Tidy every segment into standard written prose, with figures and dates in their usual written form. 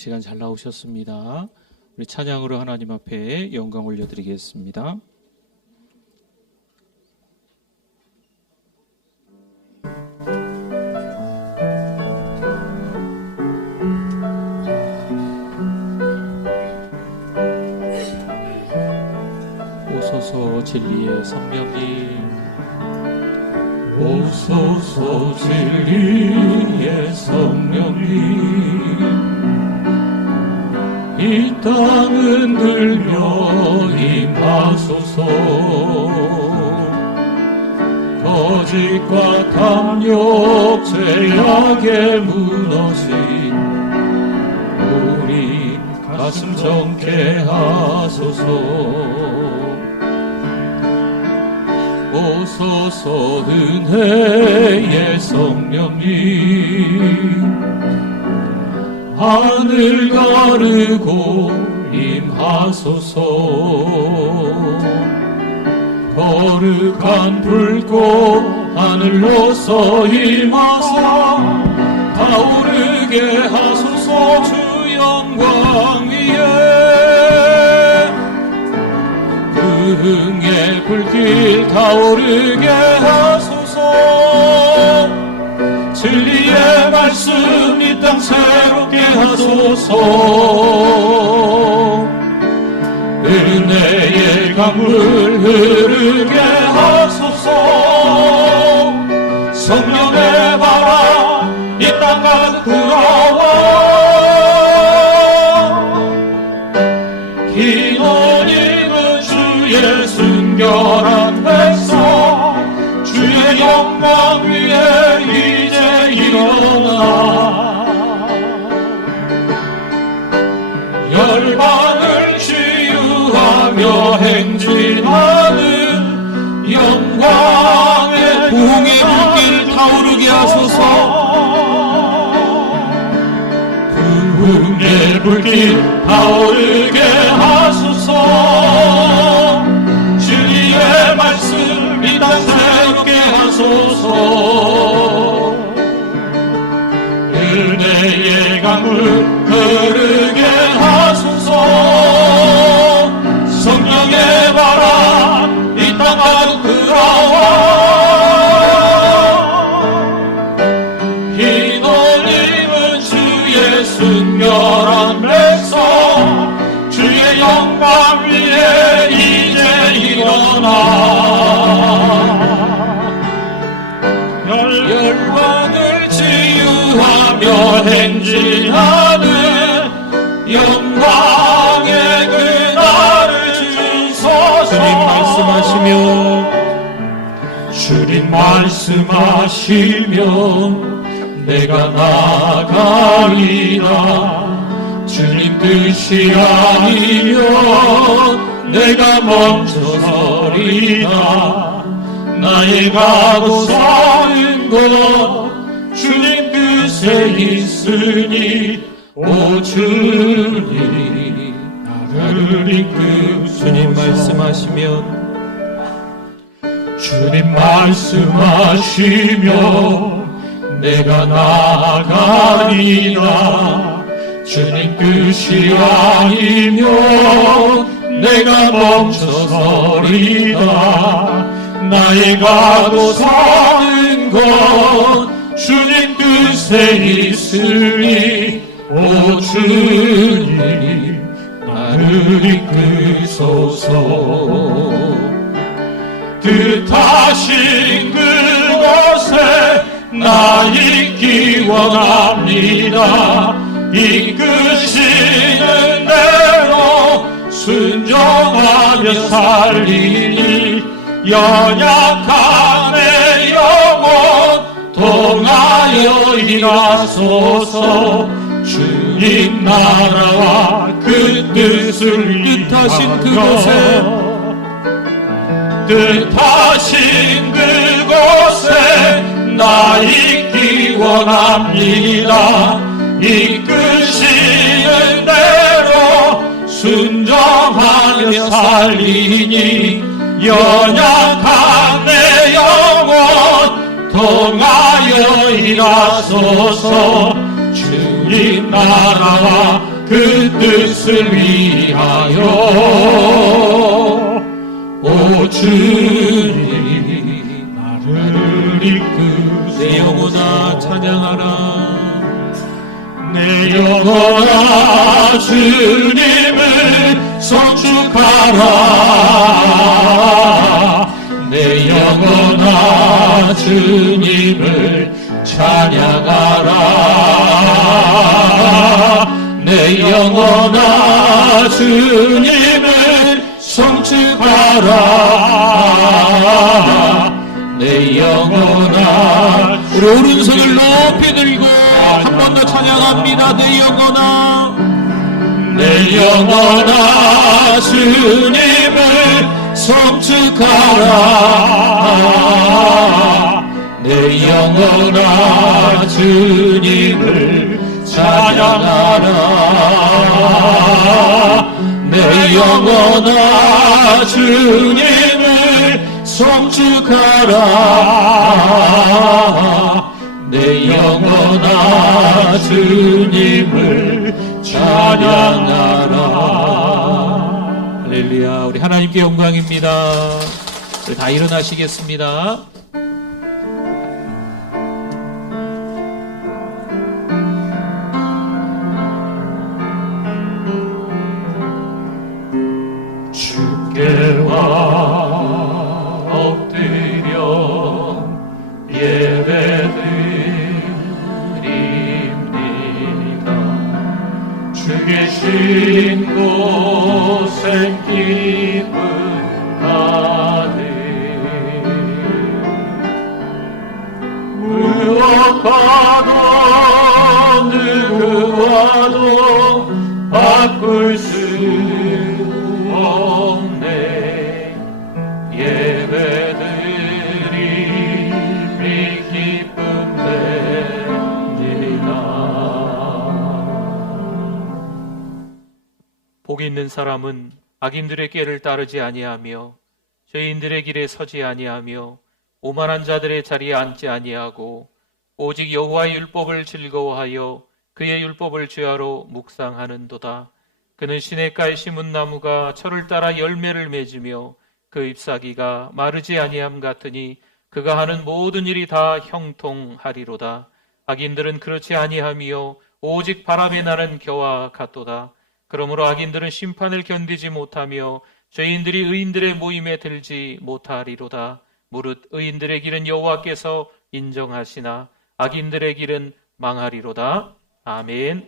시간 잘 나오셨습니다. 우리 찬양으로 하나님 앞에 영광 올려드리겠습니다. 오소서 진리의 성령님, 오소서 진리의 성령님, 이 땅은 들며 임하소서. 거짓과 탐욕 죄악에 무너진 우리 가슴 정케 하소서. 오소서 은혜의 성령님, 하늘 가르고 임하소서. 거룩한 불꽃 하늘로서 임하사 타오르게 하소서. 주 영광 위에 흥의 불길 타오르게 하소서. 진리의 말씀 이 땅 새롭게 하소서. 은혜의 강물 흐르게 하소서. 성령의 바람 이 땅 가득 불어와 긴 옷 입은 주의 순결한 백성, 주의 영광 위에 이제 일어나 열방을 치유하며 행진하는 영광의 부흥의 불길 타오르게 하소서. 부흥의 불길 타오르게 하소서. 진리의 말씀 이 땅 새롭게 하소서. 은혜의 강물 흐르게 하소서. 성령의 바람 이 땅 가득 불어와 흰 옷 입은 주의 순결한 백성, 주의 영광 위에 이제 일어나 열방을 치유하며 행진하는 영광의 그날을 주소서. 주님 말씀하시며 내가 나가리라. 주님 뜻이 아니면 내가 멈춰서리라. 나의 가고 서는 곳 주님 뜻에 있으니 오 주님 나를 이끌소서. 주님 말씀하시면 주님 말씀하시며 내가 나가리라. 주님 뜻이 아니면 내가 멈춰서리라. 나의 가고 서는 곳 주님 뜻에 있으니 오 주님 나를 이끌소서. 뜻하신 그곳에 나 있기 원합니다. 이끄시는 대로 순종하며 살리니 연약한 내 영혼 통하여 일하소서. 주님 나라와 그 뜻을 뜻하신 그곳에 뜻하신 그곳에 나 있기 원합니다. 이끄시는 대로 순종하며 살리니 연약한 내 영혼 통하여 일하소서. 주님 나라와 그 뜻을 위하여 오 주님 나를 이끄소서. 내 영혼아 찬양하라. 내 영혼아 주님을 성축하라. 내 영혼아 주님을 찬양하라. 내 영혼아 주님을 성축하라. 내 영혼아. 우리 오른손을 높이 들고 한 번 더 찬양합니다. 내 영혼아, 내 영혼아 주님을 성축하라. 내 영혼아 주님을 찬양하라. 내 영혼아 주님을 성축하라. 내 영혼아 주님을 찬양하라. 할렐루야. 우리 하나님께 영광입니다. 우리 다 일어나시겠습니다. 주께와 엎드려 예배드립니다. 주 계신 곳에 기쁨 가득. 무엇과도 누구와도 바꿀 수 없네. 예배드림이 기쁨 됩니다. 복 있는 사람은 악인들의 꾀를 따르지 아니하며 죄인들의 길에 서지 아니하며 오만한 자들의 자리에 앉지 아니하고 오직 여호와의 율법을 즐거워하여 그의 율법을 주야로 묵상하는도다. 그는 시냇가에 심은 나무가 철을 따라 열매를 맺으며 그 잎사귀가 마르지 아니함 같으니 그가 하는 모든 일이 다 형통하리로다. 악인들은 그렇지 아니하며 오직 바람에 나는 겨와 같도다. 그러므로 악인들은 심판을 견디지 못하며 죄인들이 의인들의 모임에 들지 못하리로다. 무릇 의인들의 길은 여호와께서 인정하시나 악인들의 길은 망하리로다. 아멘.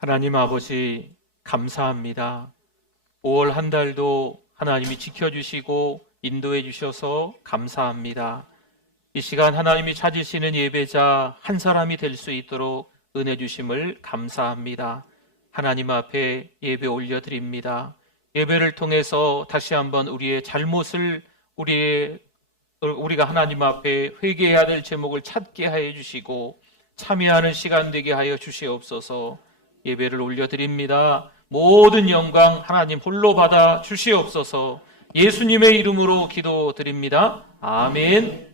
하나님 아버지 감사합니다. 5월 한 달도 하나님이 지켜주시고 인도해 주셔서 감사합니다. 이 시간 하나님이 찾으시는 예배자 한 사람이 될 수 있도록 은혜 주심을 감사합니다. 하나님 앞에 예배 올려드립니다. 예배를 통해서 다시 한번 우리의 잘못을 우리가 하나님 앞에 회개해야 될 제목을 찾게 하여 주시고 참여하는 시간 되게 하여 주시옵소서. 예배를 올려드립니다. 모든 영광 하나님 홀로 받아 주시옵소서. 예수님의 이름으로 기도드립니다. 아멘.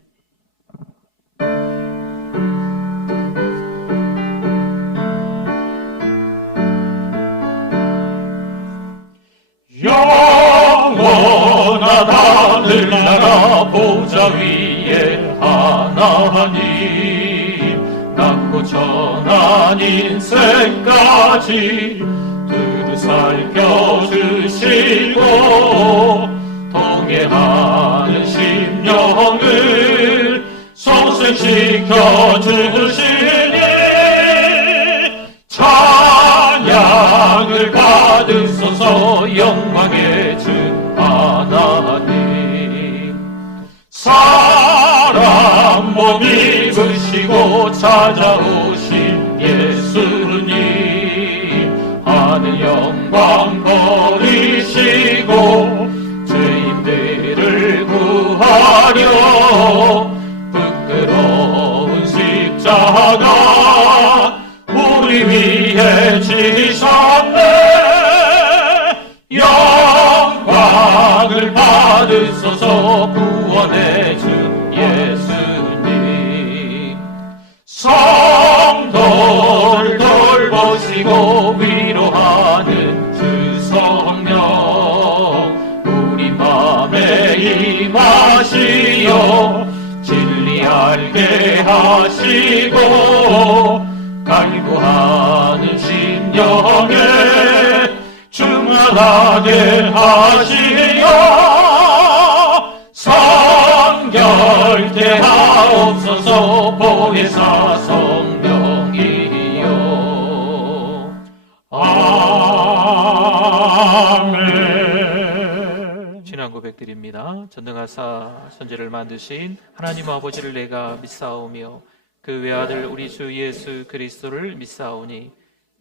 영원한 하늘나라 보좌 위에 하나님 낮고 천한 인생까지 두루 살펴주시고 동행하는 심령을 소생시켜 주시니 찬양을 받으소서. 영광의 주 하나님 사람 몸 입으시고 찾아오신 예수님 영광 버리시고 죄인들을 구하려 부끄러운 십자가 우리 위해 지셨네. 영광을 받으소서 구원의 주 예수님. 성도를 돌보시고 위로하는 주 성령 우리 맘에 임하시어 진리 알게 하시고 간구하는 심령에 충만하게 하시어 성결케 하옵소서 보혜사 성령이여. 아멘. 신앙 고백드립니다. 전능하사 천지를 만드신 하나님 아버지를 내가 믿사오며 그 외아들 우리 주 예수 그리스도를 믿사오니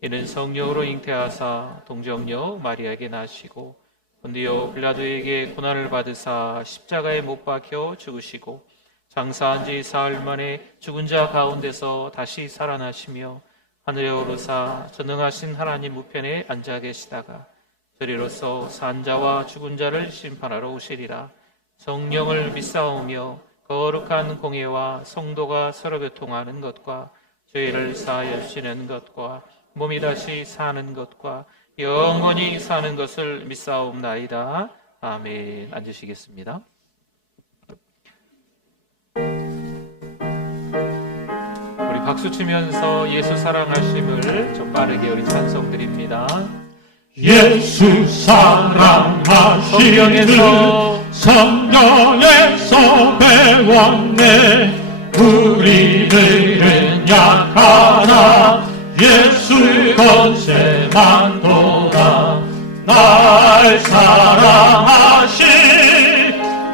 이는 성령으로 잉태하사 동정녀 마리아에게 나시고 본디오 빌라도에게 고난을 받으사 십자가에 못 박혀 죽으시고 장사한 지 사흘 만에 죽은 자 가운데서 다시 살아나시며 하늘에 오르사 전능하신 하나님 우편에 앉아 계시다가 저리로서 산 자와 죽은 자를 심판하러 오시리라. 성령을 믿사오며 거룩한 공예와 성도가 서로 교통하는 것과 죄를 사하여 주시는 것과 몸이 다시 사는 것과 영원히 사는 것을 믿사옵나이다. 아멘. 앉으시겠습니다. 우리 박수 치면서 예수 사랑하심을 좀 빠르게 우리 찬송 드립니다. 예수 사랑하심을 성경에서 배웠네. 우리들은 약하나 예수 권세만 도다. 날 사랑하신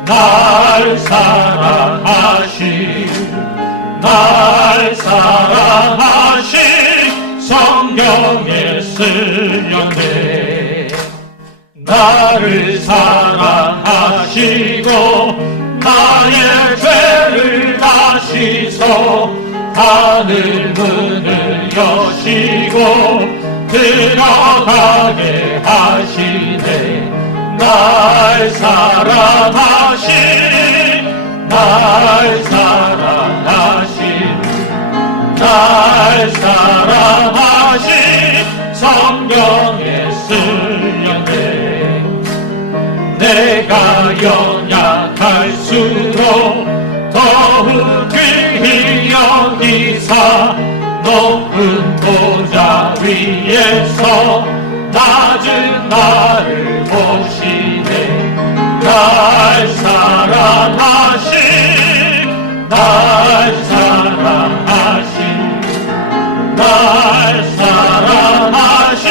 날 사랑하신 날 사랑하신 성경에 쓰였네. 나를 사랑하시고 나의 죄를 다시서 하늘 문을 여시고 들어가게 하시네. 날 사랑하신 날 사랑하신 날 사랑하신 성경에 쓰였네. 내가 연약할수록 더욱 귀히 여기사 높은 보좌 위에서 낮은 나를 보시네. 날 사랑하신 날 사랑하신 날 사랑하신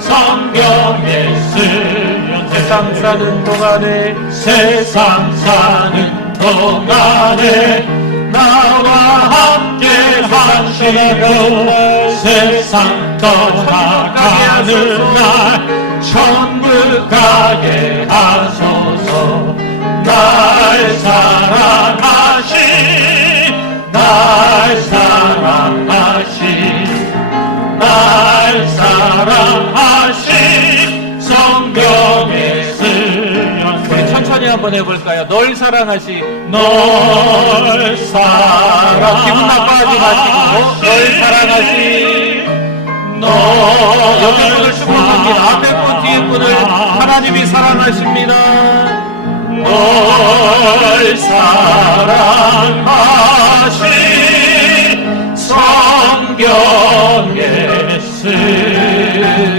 성경에 쓰여 세상 사는 동안에 세상 사는 동안에 나와 함께 하시고 세상 떠나가는 날 천국 가게 하소서. 날 사랑하신 날 사랑하신 날 사랑하신 성경에 쓰였네. 우리 천천히 한번 해볼까요? 널 사랑하신 널 사랑하신 기분 나빠하지 마시고 널 사랑하신 옆에 분을 축복합니다. 앞에 분 뒤에 분을 하나님이 사랑하십니다. 널 사랑하신 성경에 쓰였네.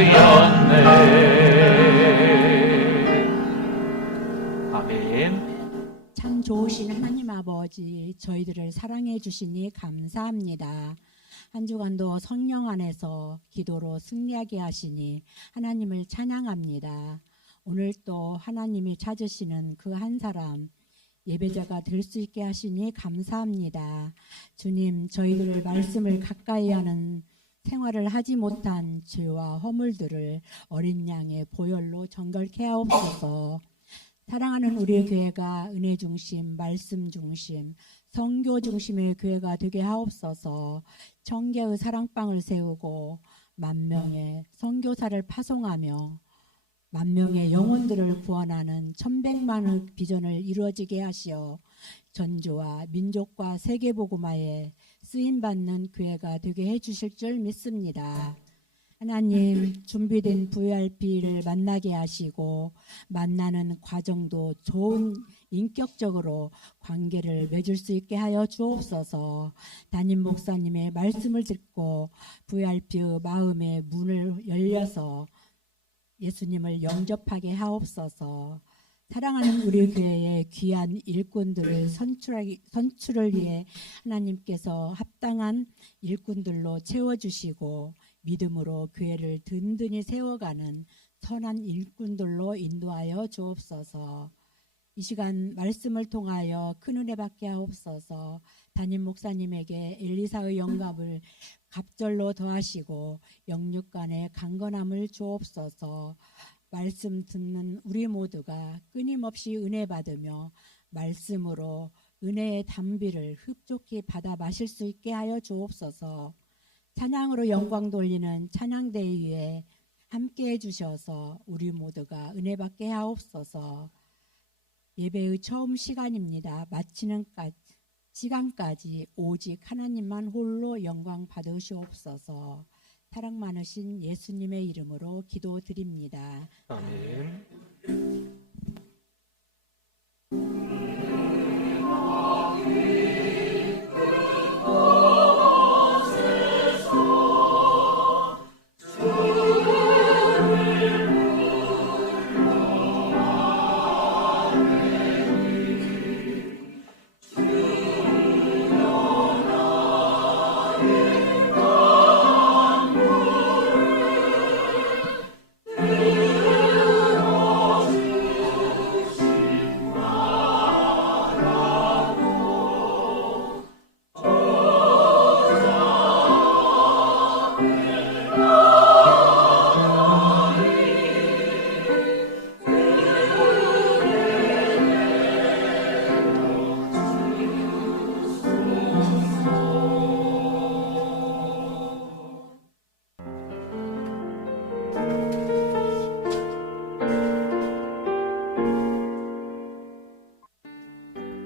아멘. 참 좋으신 하나님 아버지, 저희들을 사랑해 주시니 감사합니다. 한 주간도 성령 안에서 기도로 승리하게 하시니 하나님을 찬양합니다. 오늘 또 하나님이 찾으시는 그 한 사람 예배자가 될 수 있게 하시니 감사합니다. 주님, 저희들을 말씀을 가까이 하는 생활을 하지 못한 죄와 허물들을 어린 양의 보혈로 정결케 하옵소서. 사랑하는 우리 교회가 은혜 중심, 말씀 중심, 선교 중심의 교회가 되게 하옵소서. 청계의 사랑방을 세우고 만 명의 선교사를 파송하며 만 명의 영혼들을 구원하는 1100만의 비전을 이루어지게 하시어 전주와 민족과 세계복음화에 쓰임받는 교회가 되게 해주실 줄 믿습니다. 하나님, 준비된 VIP를 만나게 하시고 만나는 과정도 좋은 인격적으로 관계를 맺을 수 있게 하여 주옵소서. 담임 목사님의 말씀을 듣고 VIP의 마음의 문을 열려서 예수님을 영접하게 하옵소서. 사랑하는 우리 교회의 귀한 일꾼들을 선출을 위해 하나님께서 합당한 일꾼들로 채워주시고 믿음으로 교회를 든든히 세워가는 선한 일꾼들로 인도하여 주옵소서. 이 시간 말씀을 통하여 큰 은혜 받게 하옵소서. 담임 목사님에게 엘리사의 영감을 갑절로 더하시고 영육간의 강건함을 주옵소서. 말씀 듣는 우리 모두가 끊임없이 은혜 받으며 말씀으로 은혜의 담비를 흡족히 받아 마실 수 있게 하여 주옵소서. 찬양으로 영광 돌리는 찬양대회에 함께해 주셔서 우리 모두가 은혜 받게 하옵소서. 예배의 처음 시간입니다. 마치는 시간까지 오직 하나님만 홀로 영광 받으시옵소서. 사랑 많으신 예수님의 이름으로 기도드립니다. 아멘.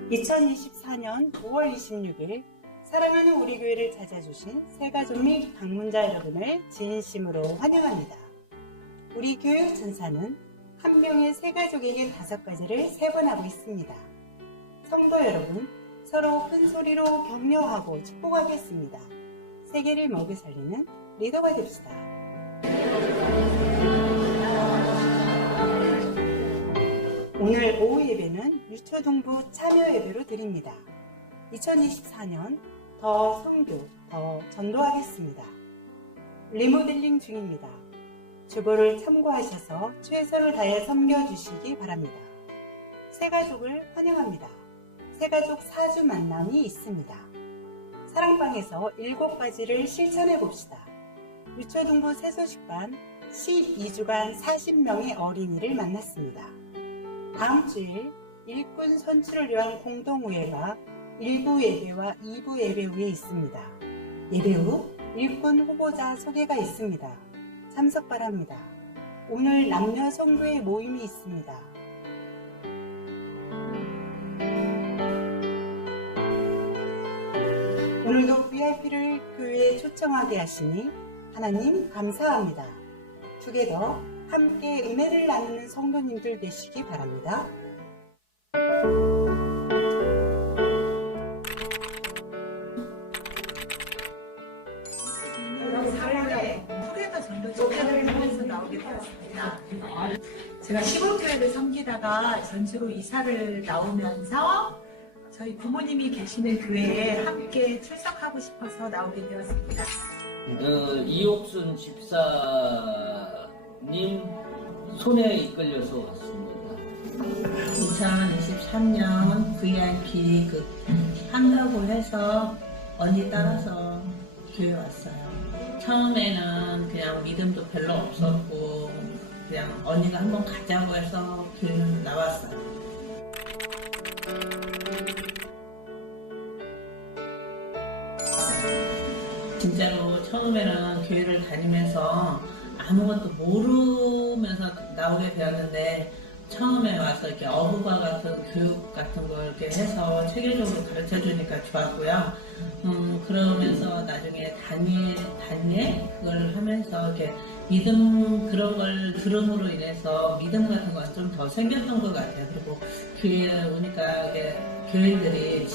(2024년 5월 26일) 사랑하는 우리 교회를 찾아주신 새가족 및 방문자 여러분을 진심으로 환영합니다. 우리 교회 전사는 한 명의 새가족에게 5가지를 세번하고 있습니다. 성도 여러분, 서로 큰 소리로 격려하고 축복하겠습니다. 세계를 먹여 살리는 리더가 됩시다. 오늘 오후 예배는 유초동부 참여 예배로 드립니다. 2024년 더 선교, 더 전도하겠습니다. 리모델링 중입니다. 주보를 참고하셔서 최선을 다해 섬겨주시기 바랍니다. 새가족을 환영합니다. 새가족 4주 만남이 있습니다. 사랑방에서 7가지를 실천해 봅시다. 유초동부 새소식반 12주간 40명의 어린이를 만났습니다. 다음 주일 일꾼 선출을 위한 공동우회가 1부 예배와 2부 예배 후에 있습니다. 예배 후 일꾼 후보자 소개가 있습니다. 참석 바랍니다. 오늘 남녀 성도의 모임이 있습니다. 오늘도 VIP를 교회에 초청하게 하시니 하나님 감사합니다. 투게더 함께 은혜를 나누는 성도님들 되시기 바랍니다. 제가 시골교회를 섬기다가 전주로 이사를 나오면서 저희 부모님이 계시는 교회에 함께 출석하고 싶어서 나오게 되었습니다. 이옥순 집사님 손에 이끌려서 왔습니다. 2023년 VIP 한다고 해서 언니 따라서 교회 왔어요. 처음에는 그냥 믿음도 별로 없었고 그냥 언니가 한번 가자고 해서 교회는 나왔어요. 진짜로 처음에는 교회를 다니면서 아무것도 모르면서 나오게 되었는데 처음에 와서 이렇게 어부과 같은 교육 같은 걸 이렇게 해서 체계적으로 가르쳐 주니까 좋았고요. 그러면서 나중에 단예 그걸 하면서 이렇게 믿음 그런 걸 들음으로 인해서 믿음 같은 건 좀 더 생겼던 것 같아요. 그리고 교회에 오니까 이게 교인들이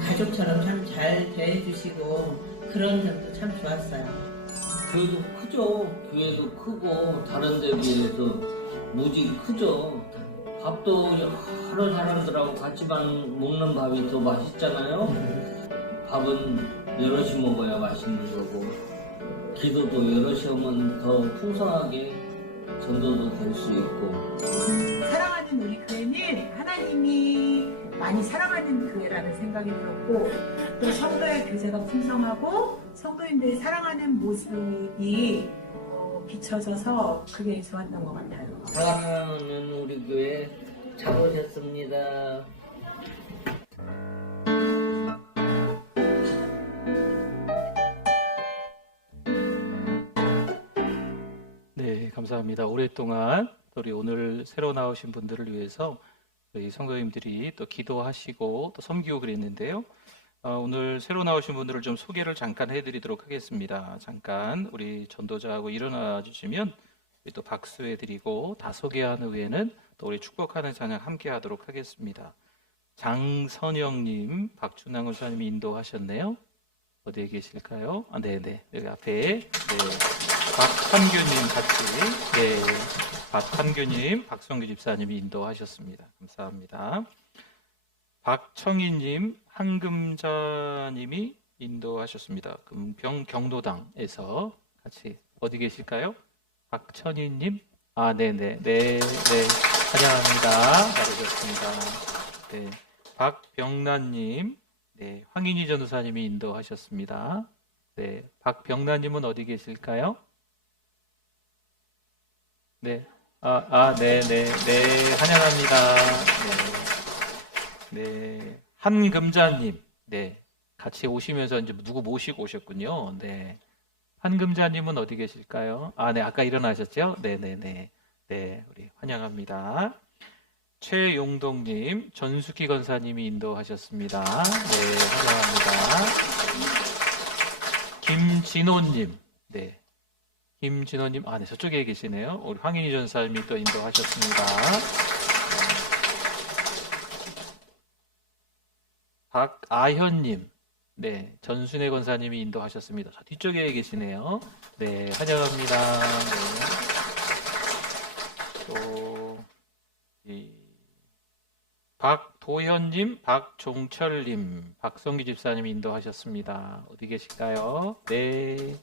가족처럼 참 잘 대해주시고 그런 점도 참 좋았어요. 교회도 크죠. 교회도 크고 다른 데 비해서 무지 크죠. 밥도 여러 사람들하고 같이만 먹는 밥이 더 맛있잖아요. 밥은 여럿이 먹어야 맛있는 거고 기도도 여럿이 하면 더 풍성하게 전도도 될 수 있고. 사랑하는 우리 교회는 하나님이 많이 사랑하는 교회라는 생각이 들었고 또 성도의 교제가 풍성하고 성도인들이 사랑하는 모습이 비춰져서 그게 좋았던 것 같아요. 사랑하는 우리 교회 잘 오셨습니다. 네, 감사합니다. 오랫동안 우리 오늘 새로 나오신 분들을 위해서 저희 성도님들이 또 기도하시고 또 섬기고 그랬는데요. 오늘 새로 나오신 분들을 좀 소개를 잠깐 해드리도록 하겠습니다. 잠깐 우리 전도자하고 일어나 주시면 우리 또 박수해드리고 다 소개한 후에는 또 우리 축복하는 찬양 함께 하도록 하겠습니다. 장선영님, 박준항 원사님이 인도하셨네요. 어디에 계실까요? 네네, 여기 앞에. 네. 박한규님 같이, 네, 박한규님, 박성규 집사님이 인도하셨습니다. 감사합니다. 박청희님, 한금자님이 인도하셨습니다. 금병 경도당에서 같이 어디 계실까요? 박천희님, 네네, 네, 환영합니다. 잘하셨습니다. 네, 박병란님, 네, 황인희 전도사님이 인도하셨습니다. 네, 박병란님은 어디 계실까요? 네, 환영합니다. 네, 한금자님, 네, 같이 오시면서 이제 누구 모시고 오셨군요. 네, 한금자님은 어디 계실까요? 네, 아까 일어나셨죠? 네, 우리 환영합니다. 최용동님, 전수기 권사님이 인도하셨습니다. 네, 환영합니다. 김진호님, 네, 김진호님, 네, 저쪽에 계시네요. 우리 황인희 전사님이 또 인도하셨습니다. 박아현님, 네, 전순애 권사님이 인도하셨습니다. 저 뒤쪽에 계시네요. 네, 환영합니다. 네. 또, 박도현님, 박종철님, 박성기 집사님이 인도하셨습니다. 어디 계실까요? 네.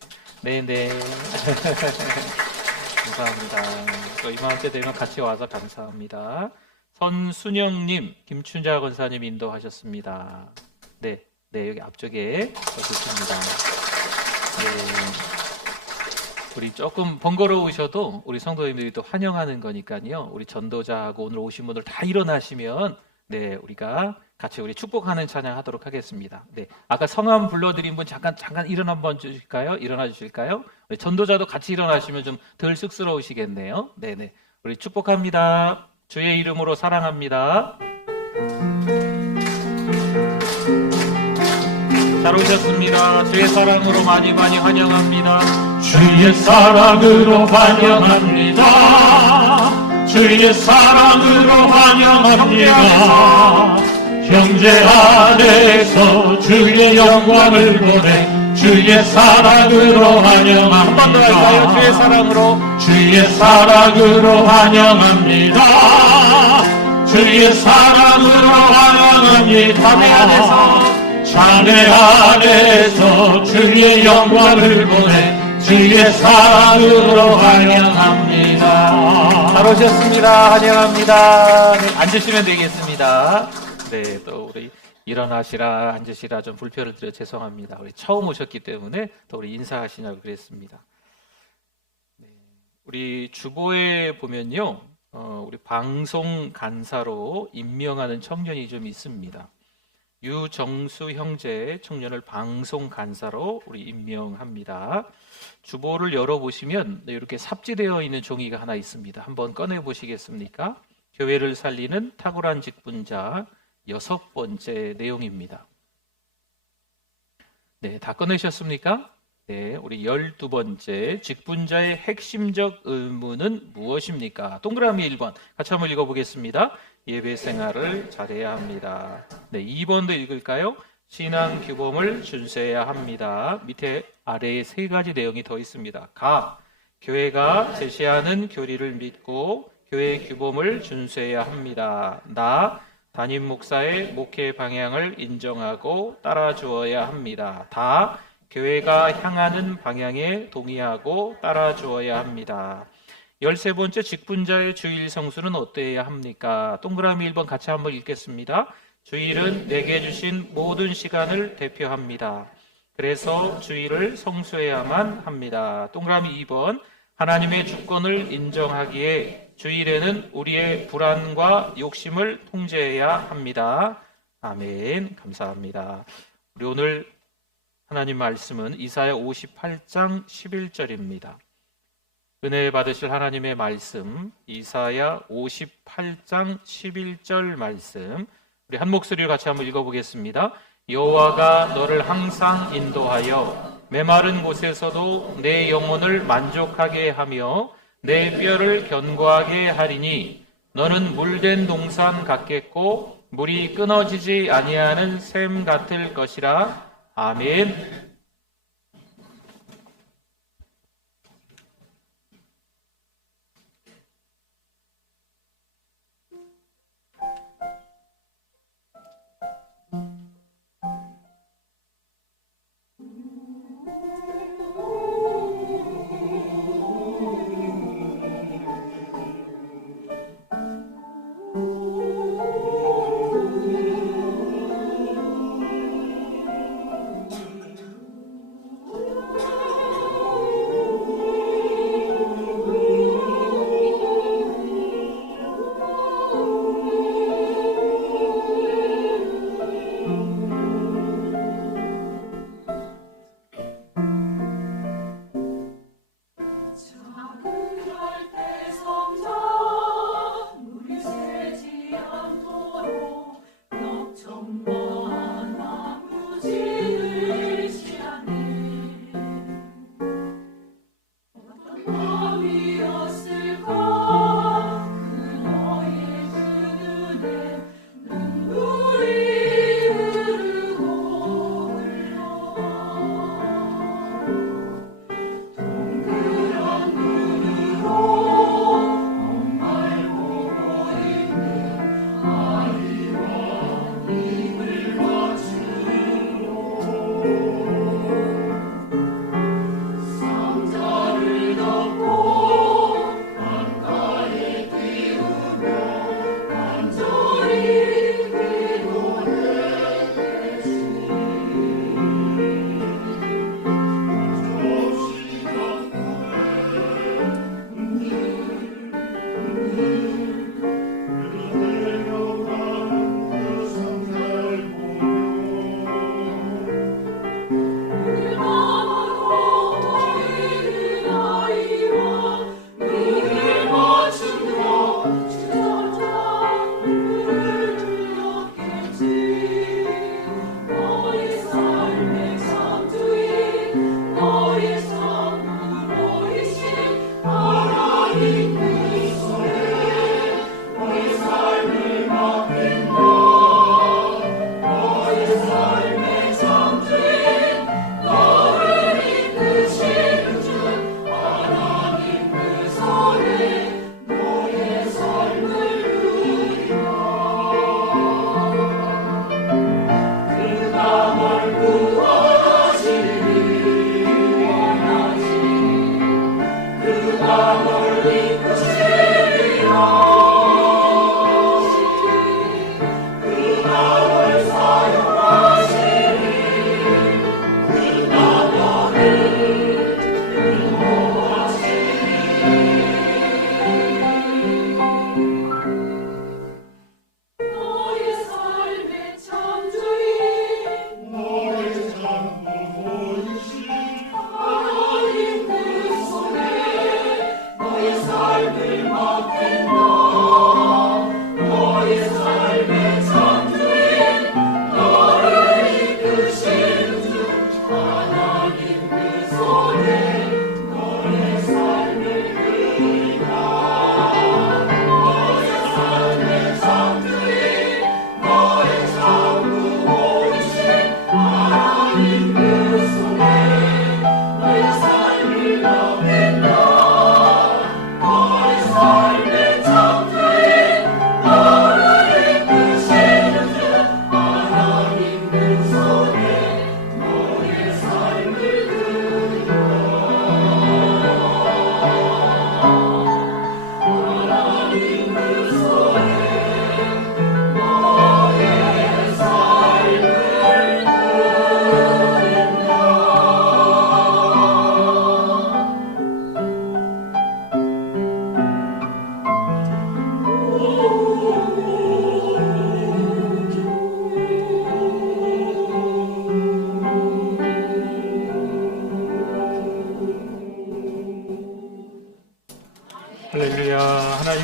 감사합니다. 또 이맘때 되면 같이 와서 감사합니다. 선순영님, 김춘자 권사님 인도하셨습니다. 네, 여기 앞쪽에 계십니다. 네. 우리 조금 번거로우셔도 우리 성도님들이 또 환영하는 거니까요. 우리 전도자하고 오늘 오신 분들 다 일어나시면 네, 우리가 같이 우리 축복하는 찬양 하도록 하겠습니다. 네, 아까 성함 불러드린 분 잠깐 일어나 한번 주실까요? 일어나 주실까요? 우리 전도자도 같이 일어나시면 좀 덜 쑥스러우시겠네요. 네, 우리 축복합니다. 주의 이름으로 사랑합니다. 잘 오셨습니다. 주의 사랑으로 많이 환영합니다. 주의 사랑으로 환영합니다. 주의 사랑으로 환영합니다. 형제 안에서 주의 영광을 보내 주의 사랑으로 환영합니다. 한 번 더 할까요? 주의 사랑으로. 주의 사랑으로 환영합니다. 주의 사랑으로 환영합니다. 자매 안에서 자매 안에서 주의 영광을 보내 주의 사랑으로 환영합니다. 잘 오셨습니다. 환영합니다. 네, 앉으시면 되겠습니다. 네, 또 우리 일어나시라 앉으시라 좀 불편을 드려 죄송합니다. 우리 처음 오셨기 때문에 더 우리 인사하시냐고 그랬습니다. 네, 우리 주보에 보면요, 우리 방송 간사로 임명하는 청년이 좀 있습니다. 유정수 형제 청년을 방송 간사로 우리 임명합니다. 주보를 열어보시면 이렇게 삽지되어 있는 종이가 하나 있습니다. 한번 꺼내 보시겠습니까? 교회를 살리는 탁월한 직분자 6번째 내용입니다. 네, 다 꺼내셨습니까? 네, 우리 12번째 직분자의 핵심적 의무는 무엇입니까? 동그라미 1번 같이 한번 읽어보겠습니다. 예배 생활을 잘해야 합니다. 네, 2번도 읽을까요? 신앙 규범을 준수해야 합니다. 밑에 아래에 3가지 내용이 더 있습니다. 교회가 제시하는 교리를 믿고 교회 규범을 준수해야 합니다. 담임 목사의 목회 방향을 인정하고 따라주어야 합니다. 교회가 향하는 방향에 동의하고 따라주어야 합니다. 13번째 직분자의 주일 성수는 어떠해야 합니까? 동그라미 1번 같이 한번 읽겠습니다. 주일은 내게 주신 모든 시간을 대표합니다. 그래서 주일을 성수해야만 합니다. 동그라미 2번 하나님의 주권을 인정하기에 주일에는 우리의 불안과 욕심을 통제해야 합니다. 아멘. 감사합니다. 우리 오늘 하나님 말씀은 이사야 58장 11절입니다. 은혜 받으실 하나님의 말씀, 이사야 58장 11절 말씀, 우리 한 목소리로 같이 한번 읽어보겠습니다. 여호와가 너를 항상 인도하여 메마른 곳에서도 내 영혼을 만족하게 하며 내 뼈를 견고하게 하리니 너는 물된 동산 같겠고 물이 끊어지지 아니하는 샘 같을 것이라. 아멘.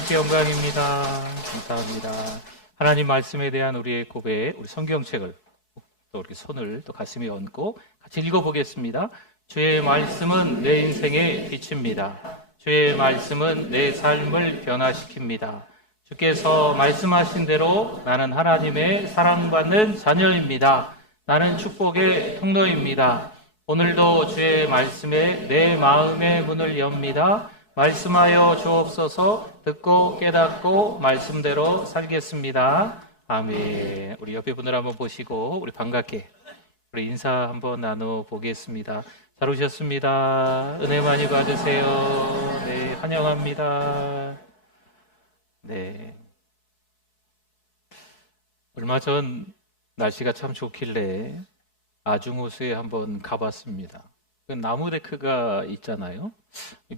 하나님께 영광입니다. 감사합니다. 하나님 말씀에 대한 우리의 고백, 우리 성경책을 또 이렇게 손을 또 가슴에 얹고 같이 읽어보겠습니다. 주의 말씀은 내 인생의 빛입니다. 주의 말씀은 내 삶을 변화시킵니다. 주께서 말씀하신 대로 나는 하나님의 사랑받는 자녀입니다. 나는 축복의 통로입니다. 오늘도 주의 말씀에 내 마음의 문을 엽니다. 말씀하여 주옵소서. 듣고 깨닫고 말씀대로 살겠습니다. 아멘. 우리 옆에 분을 한번 보시고 우리 반갑게 우리 인사 한번 나눠보겠습니다. 잘 오셨습니다. 은혜 많이 받으세요. 네, 환영합니다. 네. 얼마 전 날씨가 참 좋길래 아중호수에 한번 가봤습니다. 그 나무데크가 있잖아요.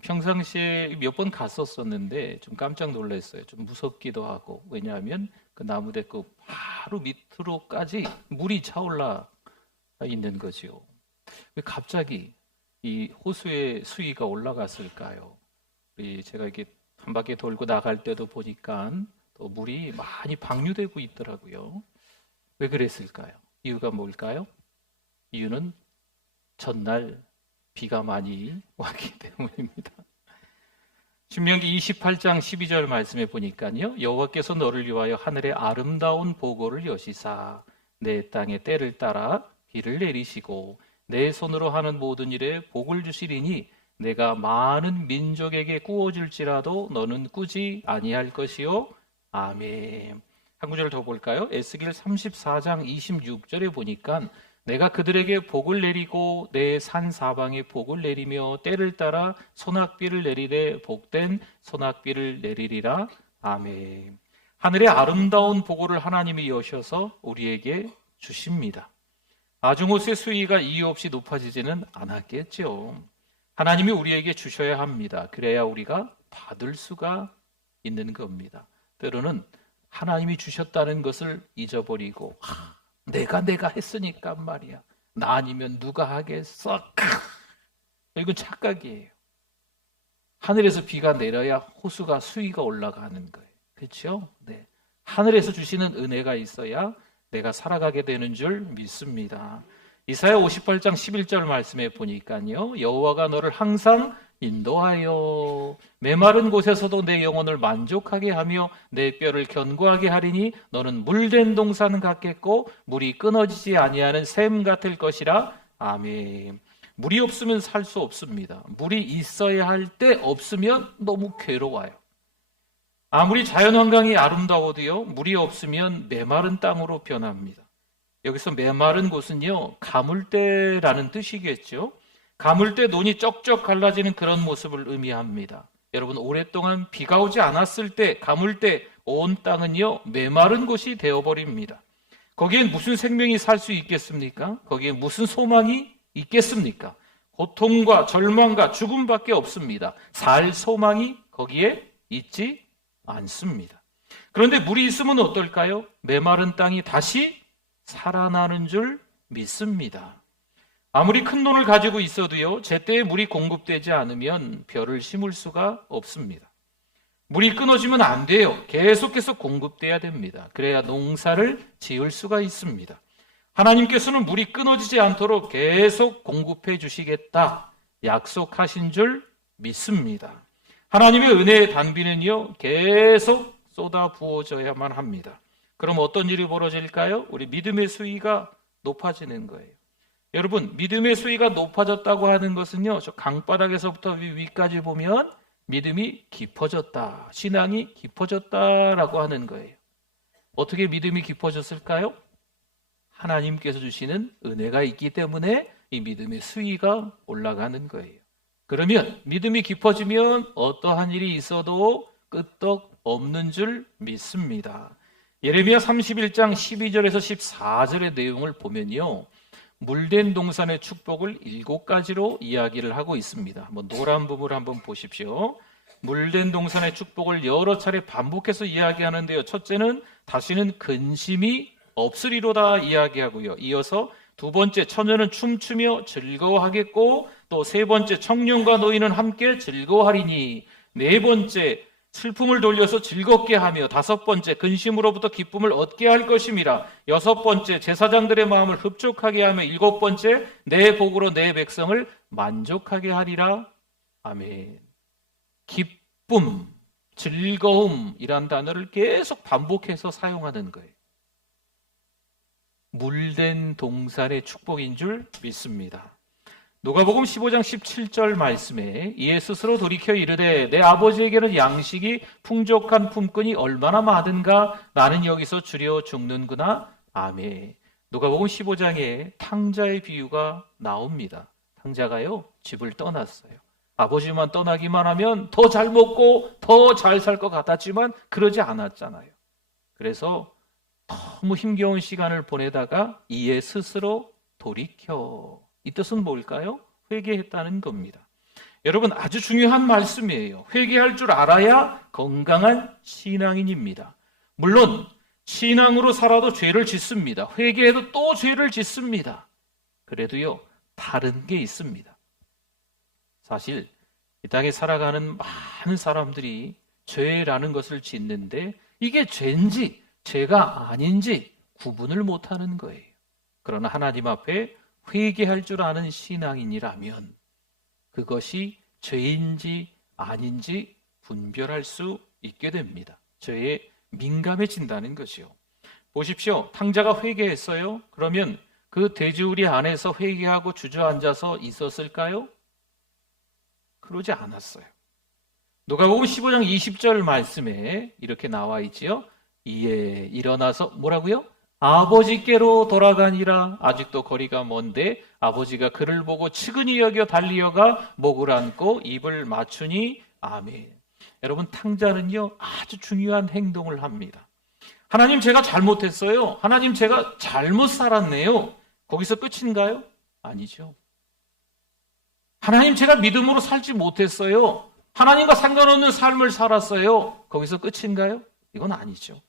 평상시에 몇 번 갔었었는데 좀 깜짝 놀랐어요. 좀 무섭기도 하고. 왜냐하면 그 나무데크 바로 밑으로까지 물이 차올라 있는 거지요. 왜 갑자기 이 호수의 수위가 올라갔을까요? 제가 이렇게 한 바퀴 돌고 나갈 때도 보니까 또 물이 많이 방류되고 있더라고요. 왜 그랬을까요? 이유가 뭘까요? 이유는 전날 비가 많이 왔기 때문입니다. 신명기 28장 12절 말씀에 보니까요. 여호와께서 너를 위하여 하늘의 아름다운 보고를 여시사 내 땅에 때를 따라 비를 내리시고 내 손으로 하는 모든 일에 복을 주시리니 내가 많은 민족에게 꾸어줄지라도 너는 꾸지 아니할 것이요. 아멘. 한 구절 더 볼까요? 에스겔 34장 26절에 보니까 내가 그들에게 복을 내리고 내 산 사방에 복을 내리며 때를 따라 소낙비를 내리되 복된 소낙비를 내리리라. 아멘. 하늘의 아름다운 보고를 하나님이 여셔서 우리에게 주십니다. 아중호수의 수위가 이유 없이 높아지지는 않았겠죠. 하나님이 우리에게 주셔야 합니다. 그래야 우리가 받을 수가 있는 겁니다. 때로는 하나님이 주셨다는 것을 잊어버리고 내가 했으니까 말이야. 나 아니면 누가 하겠어? 이건 착각이에요. 하늘에서 비가 내려야 호수가 수위가 올라가는 거예요. 그렇죠? 네. 하늘에서 주시는 은혜가 있어야 내가 살아가게 되는 줄 믿습니다. 이사야 58장 11절 말씀에 보니까요. 여호와가 너를 항상 인도하여 메마른 곳에서도 내 영혼을 만족하게 하며 내 뼈를 견고하게 하리니 너는 물된 동산 같겠고 물이 끊어지지 아니하는 샘 같을 것이라. 아멘. 물이 없으면 살 수 없습니다. 물이 있어야 할 때 없으면 너무 괴로워요. 아무리 자연환경이 아름다워도요, 물이 없으면 메마른 땅으로 변합니다. 여기서 메마른 곳은요, 가물대라는 뜻이겠죠. 가물대 논이 쩍쩍 갈라지는 그런 모습을 의미합니다. 여러분, 오랫동안 비가 오지 않았을 때 가물대 온 땅은요, 메마른 곳이 되어버립니다. 거기엔 무슨 생명이 살 수 있겠습니까? 거기에 무슨 소망이 있겠습니까? 고통과 절망과 죽음밖에 없습니다. 살 소망이 거기에 있지 않습니다. 그런데 물이 있으면 어떨까요? 메마른 땅이 다시 살아나는 줄 믿습니다. 아무리 큰 논을 가지고 있어도요, 제때에 물이 공급되지 않으면 벼를 심을 수가 없습니다. 물이 끊어지면 안 돼요. 계속해서 공급돼야 됩니다. 그래야 농사를 지을 수가 있습니다. 하나님께서는 물이 끊어지지 않도록 계속 공급해 주시겠다 약속하신 줄 믿습니다. 하나님의 은혜의 단비는요, 계속 쏟아 부어져야만 합니다. 그럼 어떤 일이 벌어질까요? 우리 믿음의 수위가 높아지는 거예요. 여러분, 믿음의 수위가 높아졌다고 하는 것은요, 저 강바닥에서부터 위까지 보면 믿음이 깊어졌다, 신앙이 깊어졌다라고 하는 거예요. 어떻게 믿음이 깊어졌을까요? 하나님께서 주시는 은혜가 있기 때문에 이 믿음의 수위가 올라가는 거예요. 그러면 믿음이 깊어지면 어떠한 일이 있어도 끄떡 없는 줄 믿습니다. 예레미야 31장 12절에서 14절의 내용을 보면요, 물된 동산의 축복을 7가지로 이야기를 하고 있습니다. 한번 노란 부분을 한번 보십시오. 물된 동산의 축복을 여러 차례 반복해서 이야기하는데요. 첫째는 다시는 근심이 없으리로다 이야기하고요. 이어서 두 번째, 처녀는 춤추며 즐거워하겠고, 또 세 번째, 청년과 노인은 함께 즐거워하리니, 네 번째, 슬픔을 돌려서 즐겁게 하며, 5번째 근심으로부터 기쁨을 얻게 할 것임이라. 6번째 제사장들의 마음을 흡족하게 하며, 7번째 내 복으로 내 백성을 만족하게 하리라. 아멘. 기쁨, 즐거움이란 단어를 계속 반복해서 사용하는 거예요. 물된 동산의 축복인 줄 믿습니다. 누가복음 15장 17절 말씀에 이에 스스로 돌이켜 이르되 내 아버지에게는 양식이 풍족한 품꾼이 얼마나 많은가, 나는 여기서 주려 죽는구나. 아멘. 누가복음 15장에 탕자의 비유가 나옵니다. 탕자가요, 집을 떠났어요. 아버지만 떠나기만 하면 더 잘 먹고 더 잘 살 것 같았지만 그러지 않았잖아요. 그래서 너무 힘겨운 시간을 보내다가 이에 스스로 돌이켜. 이 뜻은 뭘까요? 회개했다는 겁니다. 여러분, 아주 중요한 말씀이에요. 회개할 줄 알아야 건강한 신앙인입니다. 물론 신앙으로 살아도 죄를 짓습니다. 회개해도 또 죄를 짓습니다. 그래도요, 다른 게 있습니다. 사실 이 땅에 살아가는 많은 사람들이 죄라는 것을 짓는데 이게 죄인지 죄가 아닌지 구분을 못하는 거예요. 그러나 하나님 앞에 회개할 줄 아는 신앙인이라면 그것이 죄인지 아닌지 분별할 수 있게 됩니다. 죄에 민감해진다는 것이요. 보십시오. 탕자가 회개했어요. 그러면 그 돼지우리 안에서 회개하고 주저앉아서 있었을까요? 그러지 않았어요. 누가복음 15장 20절 말씀에 이렇게 나와 있지요. 이에 일어나서 뭐라고요? 아버지께로 돌아가니라. 아직도 거리가 먼데 아버지가 그를 보고 측은히 여겨 달리어가 목을 안고 입을 맞추니. 아멘. 여러분, 탕자는요 아주 중요한 행동을 합니다. 하나님, 제가 잘못했어요. 하나님, 제가 잘못 살았네요. 거기서 끝인가요? 아니죠. 하나님, 제가 믿음으로 살지 못했어요. 하나님과 상관없는 삶을 살았어요. 거기서 끝인가요? 이건 아니죠.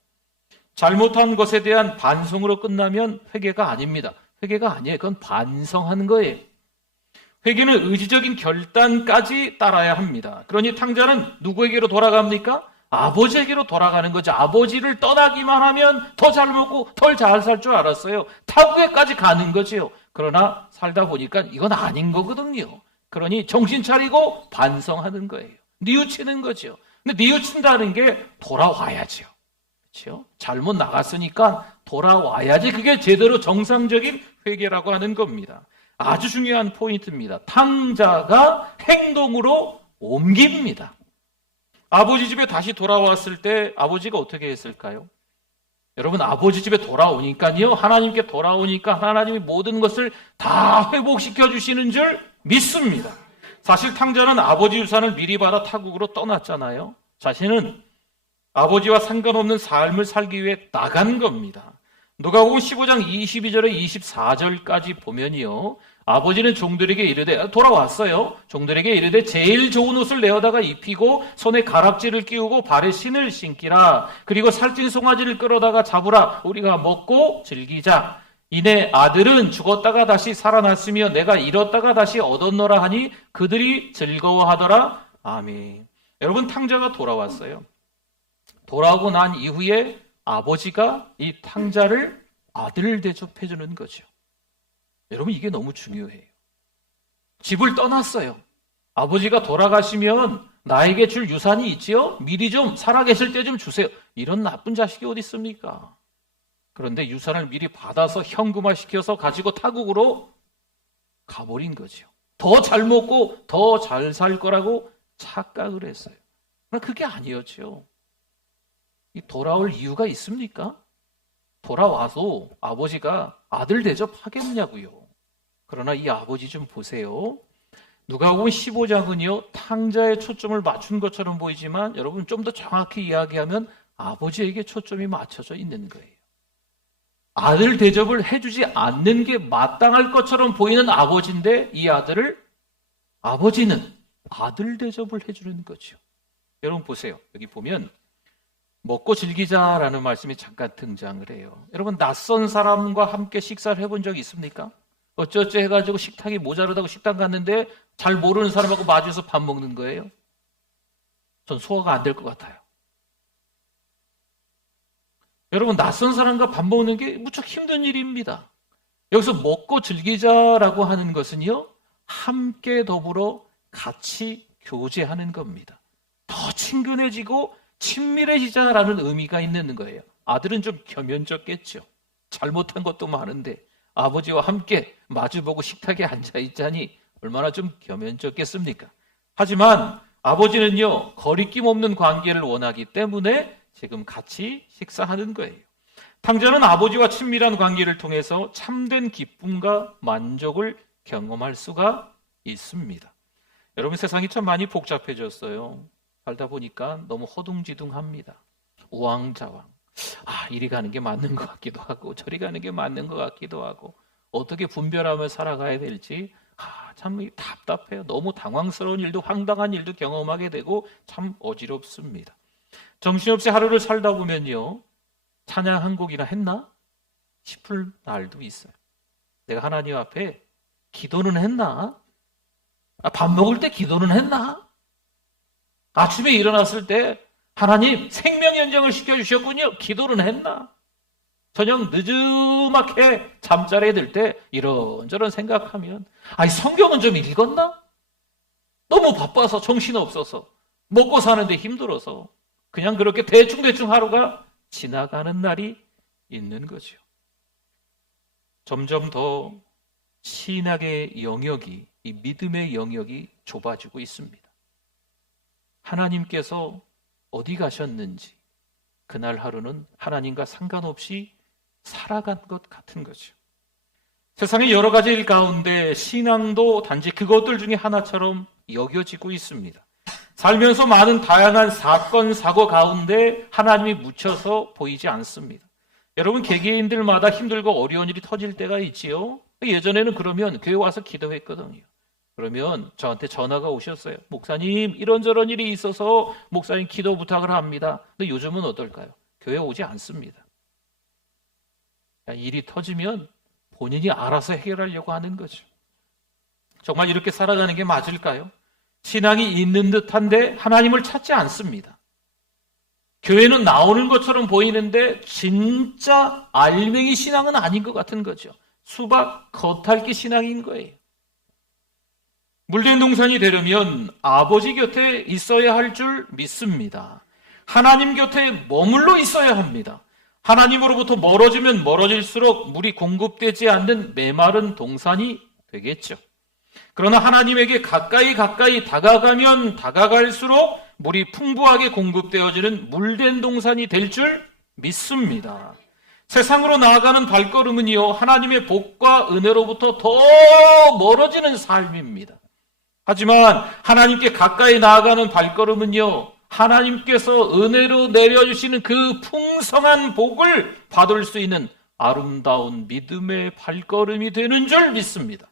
잘못한 것에 대한 반성으로 끝나면 회개가 아닙니다. 회개가 아니에요. 그건 반성하는 거예요. 회개는 의지적인 결단까지 따라야 합니다. 그러니 탕자는 누구에게로 돌아갑니까? 아버지에게로 돌아가는 거죠. 아버지를 떠나기만 하면 더 잘 먹고 더 잘 살 줄 알았어요. 타국에까지 가는 거지요. 그러나 살다 보니까 이건 아닌 거거든요. 그러니 정신 차리고 반성하는 거예요. 뉘우치는 거죠. 근데 뉘우친다는 게 돌아와야죠. 그렇죠? 잘못 나갔으니까 돌아와야지. 그게 제대로 정상적인 회개라고 하는 겁니다. 아주 중요한 포인트입니다. 탕자가 행동으로 옮깁니다. 아버지 집에 다시 돌아왔을 때 아버지가 어떻게 했을까요? 여러분, 아버지 집에 돌아오니까요, 하나님께 돌아오니까 하나님이 모든 것을 다 회복시켜 주시는 줄 믿습니다. 사실 탕자는 아버지 유산을 미리 받아 타국으로 떠났잖아요. 자신은 아버지와 상관없는 삶을 살기 위해 나간 겁니다. 누가복음 15장 22절에 24절까지 보면요, 아버지는 종들에게 이르되, 돌아왔어요. 종들에게 이르되 제일 좋은 옷을 내어다가 입히고 손에 가락지를 끼우고 발에 신을 신기라. 그리고 살찐 송아지를 끌어다가 잡으라. 우리가 먹고 즐기자. 이내 아들은 죽었다가 다시 살아났으며 내가 잃었다가 다시 얻었노라 하니 그들이 즐거워하더라. 아멘. 여러분, 탕자가 돌아왔어요. 돌아오고 난 이후에 아버지가 이 탕자를 아들 대접해 주는 거죠. 여러분, 이게 너무 중요해요. 집을 떠났어요. 아버지가 돌아가시면 나에게 줄 유산이 있지요? 미리 좀 살아계실 때 좀 주세요. 이런 나쁜 자식이 어디 있습니까? 그런데 유산을 미리 받아서 현금화시켜서 가지고 타국으로 가버린 거죠. 더 잘 먹고 더 잘 살 거라고 착각을 했어요. 그러나 그게 아니었죠. 이 돌아올 이유가 있습니까? 돌아와서 아버지가 아들 대접하겠냐고요. 그러나 이 아버지 좀 보세요. 누가복음 15장은요, 탕자의 초점을 맞춘 것처럼 보이지만 여러분, 좀 더 정확히 이야기하면 아버지에게 초점이 맞춰져 있는 거예요. 아들 대접을 해주지 않는 게 마땅할 것처럼 보이는 아버지인데 이 아버지는 아들 대접을 해주는 거죠. 여러분 보세요. 여기 보면 먹고 즐기자라는 말씀이 잠깐 등장을 해요. 여러분, 낯선 사람과 함께 식사를 해본 적 있습니까? 어쩌어쩌 해가지고 식탁이 모자르다고 식당 갔는데 잘 모르는 사람하고 마주해서 밥 먹는 거예요. 전 소화가 안 될 것 같아요. 여러분, 낯선 사람과 밥 먹는 게 무척 힘든 일입니다. 여기서 먹고 즐기자라고 하는 것은요, 함께 더불어 같이 교제하는 겁니다. 더 친근해지고 친밀해지자라는 의미가 있는 거예요. 아들은 좀 겸연쩍겠죠. 잘못한 것도 많은데 아버지와 함께 마주보고 식탁에 앉아있자니 얼마나 좀 겸연쩍겠습니까? 하지만 아버지는요, 거리낌 없는 관계를 원하기 때문에 지금 같이 식사하는 거예요. 탕자는 아버지와 친밀한 관계를 통해서 참된 기쁨과 만족을 경험할 수가 있습니다. 여러분, 세상이 참 많이 복잡해졌어요. 살다 보니까 너무 허둥지둥합니다. 우왕좌왕. 이리 가는 게 맞는 것 같기도 하고 저리 가는 게 맞는 것 같기도 하고 어떻게 분별하며 살아가야 될지 참 답답해요. 너무 당황스러운 일도 황당한 일도 경험하게 되고 참 어지럽습니다. 정신없이 하루를 살다 보면요, 찬양 한 곡이나 했나 싶을 날도 있어요. 내가 하나님 앞에 기도는 했나? 밥 먹을 때 기도는 했나? 아침에 일어났을 때 하나님 생명 연장을 시켜주셨군요. 기도는 했나? 저녁 늦음하게 잠자리에 들 때 이런저런 생각하면 성경은 좀 읽었나? 너무 바빠서 정신없어서 먹고 사는데 힘들어서 그냥 그렇게 대충대충 하루가 지나가는 날이 있는 거죠. 점점 더 신학의 영역이, 이 믿음의 영역이 좁아지고 있습니다. 하나님께서 어디 가셨는지 그날 하루는 하나님과 상관없이 살아간 것 같은 거죠. 세상의 여러 가지 일 가운데 신앙도 단지 그것들 중에 하나처럼 여겨지고 있습니다. 살면서 많은 다양한 사건, 사고 가운데 하나님이 묻혀서 보이지 않습니다. 여러분, 개개인들마다 힘들고 어려운 일이 터질 때가 있지요. 예전에는 그러면 교회 와서 기도했거든요. 그러면 저한테 전화가 오셨어요. 목사님, 이런저런 일이 있어서 목사님 기도 부탁을 합니다. 근데 요즘은 어떨까요? 교회 오지 않습니다. 일이 터지면 본인이 알아서 해결하려고 하는 거죠. 정말 이렇게 살아가는 게 맞을까요? 신앙이 있는 듯한데 하나님을 찾지 않습니다. 교회는 나오는 것처럼 보이는데 진짜 알맹이 신앙은 아닌 것 같은 거죠. 수박 겉핥기 신앙인 거예요. 물된 동산이 되려면 아버지 곁에 있어야 할 줄 믿습니다. 하나님 곁에 머물러 있어야 합니다. 하나님으로부터 멀어지면 멀어질수록 물이 공급되지 않는 메마른 동산이 되겠죠. 그러나 하나님에게 가까이 다가가면 다가갈수록 물이 풍부하게 공급되어지는 물된 동산이 될 줄 믿습니다. 세상으로 나아가는 발걸음은요, 하나님의 복과 은혜로부터 더 멀어지는 삶입니다. 하지만 하나님께 가까이 나아가는 발걸음은요, 하나님께서 은혜로 내려주시는 그 풍성한 복을 받을 수 있는 아름다운 믿음의 발걸음이 되는 줄 믿습니다.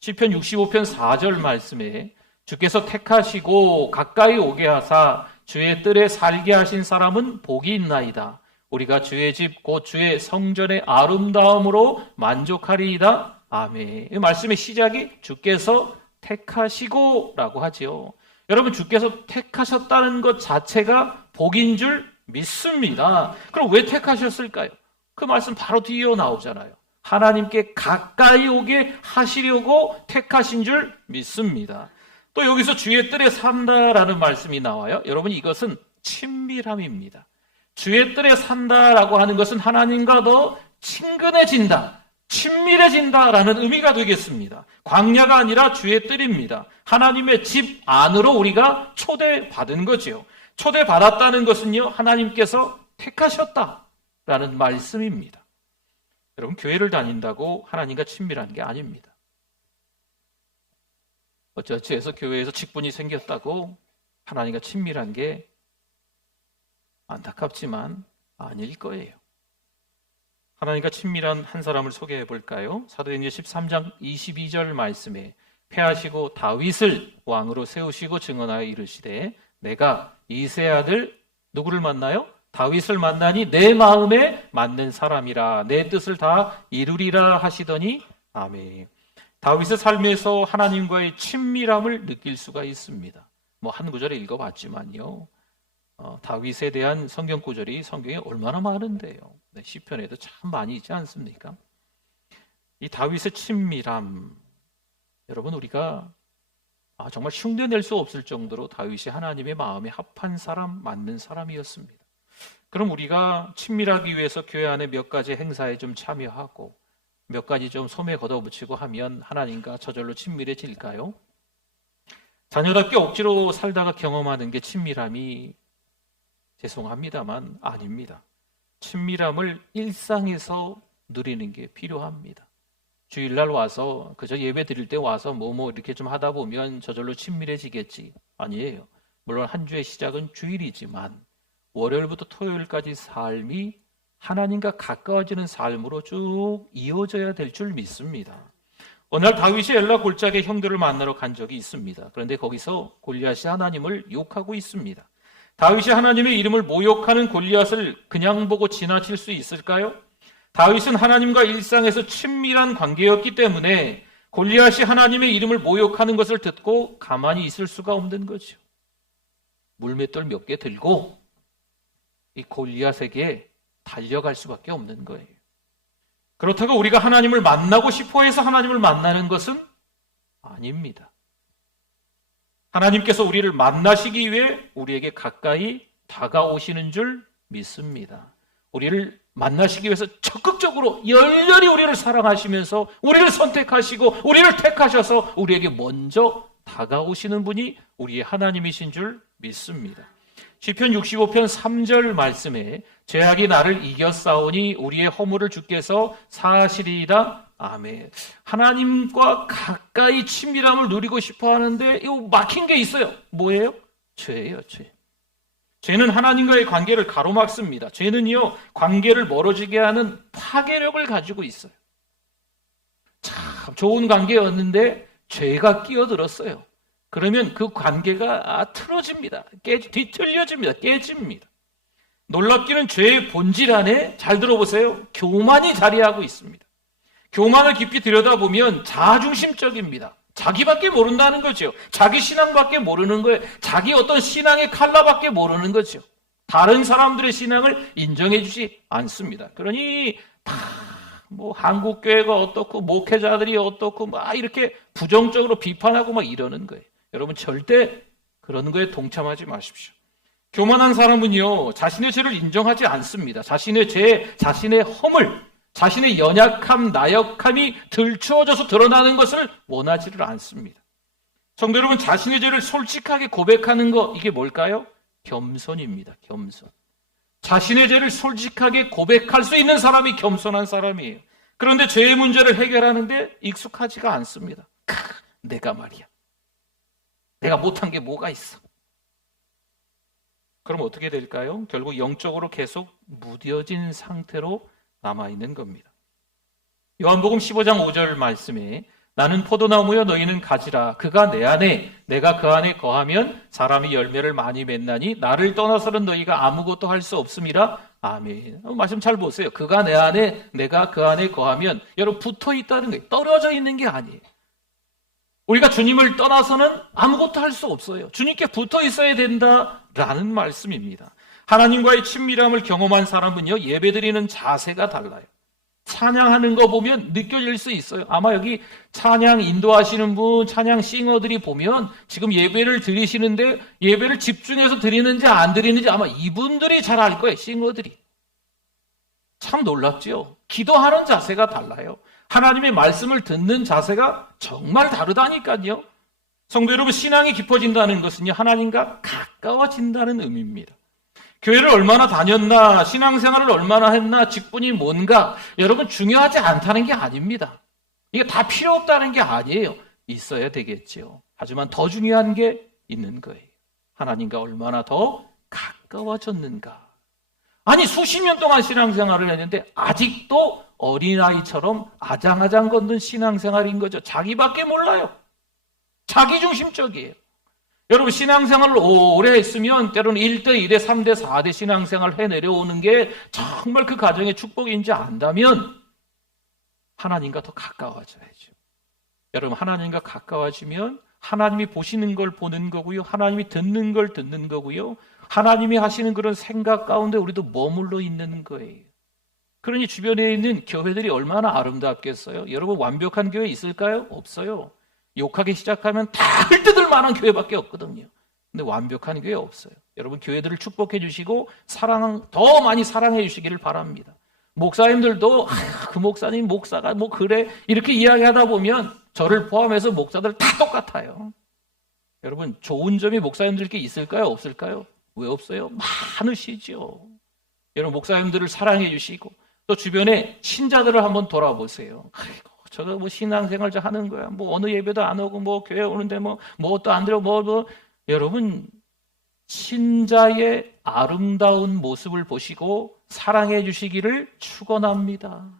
시편 65편 4절 말씀에 주께서 택하시고 가까이 오게 하사 주의 뜰에 살게 하신 사람은 복이 있나이다. 우리가 주의 집 곧 주의 성전의 아름다움으로 만족하리이다. 아멘. 이 말씀의 시작이 주께서 택하시고 라고 하죠. 여러분, 주께서 택하셨다는 것 자체가 복인 줄 믿습니다. 그럼 왜 택하셨을까요? 그 말씀 바로 뒤에 나오잖아요. 하나님께 가까이 오게 하시려고 택하신 줄 믿습니다. 또 여기서 주의 뜰에 산다라는 말씀이 나와요. 여러분, 이것은 친밀함입니다. 주의 뜰에 산다라고 하는 것은 하나님과 더 친근해진다, 친밀해진다라는 의미가 되겠습니다. 광야가 아니라 주의 뜰입니다. 하나님의 집 안으로 우리가 초대받은 거죠. 초대받았다는 것은요, 하나님께서 택하셨다라는 말씀입니다. 여러분, 교회를 다닌다고 하나님과 친밀한 게 아닙니다. 어쩌지 해서 교회에서 직분이 생겼다고 하나님과 친밀한 게 안타깝지만 아닐 거예요. 하나님과 친밀한 한 사람을 소개해 볼까요? 사도행전 13장 22절 말씀에 패하시고 다윗을 왕으로 세우시고 증언하여 이르시되 내가 이새의 아들 누구를 만나요? 다윗을 만나니 내 마음에 맞는 사람이라 내 뜻을 다 이루리라 하시더니 아멘. 다윗의 삶에서 하나님과의 친밀함을 느낄 수가 있습니다. 뭐 한 구절에 읽어봤지만요. 다윗에 대한 성경 구절이 성경에 얼마나 많은데요. 네, 시편에도 참 많이 있지 않습니까? 이 다윗의 친밀함, 여러분 우리가 정말 흉내낼 수 없을 정도로 다윗이 하나님의 마음에 합한 사람, 맞는 사람이었습니다. 그럼 우리가 친밀하기 위해서 교회 안에 몇 가지 행사에 좀 참여하고 몇 가지 좀 소매 걷어붙이고 하면 하나님과 저절로 친밀해질까요? 자녀답게 억지로 살다가 경험하는 게 친밀함이 죄송합니다만 아닙니다. 친밀함을 일상에서 누리는 게 필요합니다. 주일날 와서 그저 예배 드릴 때 와서 뭐 이렇게 좀 하다 보면 저절로 친밀해지겠지. 아니에요. 물론 한 주의 시작은 주일이지만 월요일부터 토요일까지 삶이 하나님과 가까워지는 삶으로 쭉 이어져야 될 줄 믿습니다. 어느 날 다윗이 엘라 골짜기에 형들을 만나러 간 적이 있습니다. 그런데 거기서 골리앗이 하나님을 욕하고 있습니다. 다윗이 하나님의 이름을 모욕하는 골리앗을 그냥 보고 지나칠 수 있을까요? 다윗은 하나님과 일상에서 친밀한 관계였기 때문에 골리앗이 하나님의 이름을 모욕하는 것을 듣고 가만히 있을 수가 없는 거죠. 물맷돌 몇 개 들고 이 골리앗에게 달려갈 수밖에 없는 거예요. 그렇다고 우리가 하나님을 만나고 싶어 해서 하나님을 만나는 것은 아닙니다. 하나님께서 우리를 만나시기 위해 우리에게 가까이 다가오시는 줄 믿습니다. 우리를 만나시기 위해서 적극적으로 열렬히 우리를 사랑하시면서 우리를 선택하시고 우리를 택하셔서 우리에게 먼저 다가오시는 분이 우리의 하나님이신 줄 믿습니다. 시편 65편 3절 말씀에 죄악이 나를 이겨싸우니 우리의 허물을 주께서 사하시리이다. 아멘. 하나님과 가까이 친밀함을 누리고 싶어 하는데 이거 막힌 게 있어요. 뭐예요? 죄예요, 죄. 죄는 하나님과의 관계를 가로막습니다. 죄는요, 관계를 멀어지게 하는 파괴력을 가지고 있어요. 참 좋은 관계였는데 죄가 끼어들었어요. 그러면 그 관계가 틀어집니다. 뒤틀려집니다. 깨집니다. 놀랍기는 죄의 본질 안에, 잘 들어보세요, 교만이 자리하고 있습니다. 교만을 깊이 들여다보면 자아중심적입니다. 자기밖에 모른다는 거죠. 자기 신앙밖에 모르는 거예요. 자기 어떤 신앙의 칼라밖에 모르는 거죠. 다른 사람들의 신앙을 인정해 주지 않습니다. 그러니 다 뭐 한국교회가 어떻고 목회자들이 어떻고 막 이렇게 부정적으로 비판하고 막 이러는 거예요. 여러분 절대 그런 거에 동참하지 마십시오. 교만한 사람은요, 자신의 죄를 인정하지 않습니다. 자신의 죄, 자신의 허물, 자신의 연약함, 나약함이 들추어져서 드러나는 것을 원하지를 않습니다. 성도 여러분, 자신의 죄를 솔직하게 고백하는 거, 이게 뭘까요? 겸손입니다. 겸손. 자신의 죄를 솔직하게 고백할 수 있는 사람이 겸손한 사람이에요. 그런데 죄의 문제를 해결하는데 익숙하지가 않습니다. 내가 말이야. 내가 못한 게 뭐가 있어? 그럼 어떻게 될까요? 결국 영적으로 계속 무뎌진 상태로 남아있는 겁니다. 요한복음 15장 5절 말씀에 나는 포도나무여 너희는 가지라. 그가 내 안에 내가 그 안에 거하면 사람이 열매를 많이 맺나니 나를 떠나서는 너희가 아무것도 할 수 없음이라. 아멘. 말씀 잘 보세요. 그가 내 안에 내가 그 안에 거하면, 여러분 붙어 있다는 거예요. 떨어져 있는 게 아니에요. 우리가 주님을 떠나서는 아무것도 할 수 없어요. 주님께 붙어 있어야 된다라는 말씀입니다. 하나님과의 친밀함을 경험한 사람은요, 예배드리는 자세가 달라요. 찬양하는 거 보면 느껴질 수 있어요. 아마 여기 찬양 인도하시는 분, 찬양 싱어들이 보면 지금 예배를 드리시는데 예배를 집중해서 드리는지 안 드리는지 아마 이분들이 잘 알 거예요. 싱어들이. 참 놀랍죠? 기도하는 자세가 달라요. 하나님의 말씀을 듣는 자세가 정말 다르다니까요. 성도 여러분, 신앙이 깊어진다는 것은요, 하나님과 가까워진다는 의미입니다. 교회를 얼마나 다녔나, 신앙생활을 얼마나 했나, 직분이 뭔가, 여러분 중요하지 않다는 게 아닙니다. 이게 다 필요 없다는 게 아니에요. 있어야 되겠죠. 하지만 더 중요한 게 있는 거예요. 하나님과 얼마나 더 가까워졌는가. 아니, 수십 년 동안 신앙생활을 했는데 아직도 어린아이처럼 아장아장 걷는 신앙생활인 거죠. 자기밖에 몰라요. 자기중심적이에요. 여러분, 신앙생활을 오래 했으면 때로는 1대, 2대, 3대, 4대 신앙생활을 해내려오는 게 정말 그 가정의 축복인지 안다면 하나님과 더 가까워져야죠. 여러분, 하나님과 가까워지면 하나님이 보시는 걸 보는 거고요. 하나님이 듣는 걸 듣는 거고요. 하나님이 하시는 그런 생각 가운데 우리도 머물러 있는 거예요. 그러니 주변에 있는 교회들이 얼마나 아름답겠어요? 여러분, 완벽한 교회 있을까요? 없어요. 욕하기 시작하면 다 헐뜯을 만한 교회밖에 없거든요. 근데 완벽한 교회 없어요. 여러분, 교회들을 축복해 주시고 더 많이 사랑해 주시기를 바랍니다. 목사님들도 그 목사님 목사가 뭐 그래 이렇게 이야기하다 보면 저를 포함해서 목사들 다 똑같아요. 여러분, 좋은 점이 목사님들께 있을까요? 없을까요? 왜 없어요? 많으시죠. 여러분, 목사님들을 사랑해 주시고 또 주변에 신자들을 한번 돌아보세요. 아이고, 저거 뭐 신앙생활 저 하는 거야. 뭐 어느 예배도 안 오고 뭐 교회 오는데 뭐 또 안 들어 뭐 여러분, 신자의 아름다운 모습을 보시고 사랑해 주시기를 축원합니다.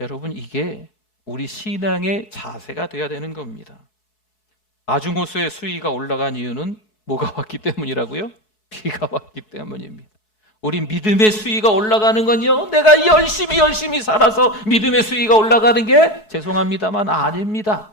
여러분, 이게 우리 신앙의 자세가 되어야 되는 겁니다. 아중호수의 수위가 올라간 이유는 뭐가 왔기 때문이라고요? 비가 왔기 때문입니다. 우리 믿음의 수위가 올라가는 건요, 내가 열심히 살아서 믿음의 수위가 올라가는 게 죄송합니다만 아닙니다.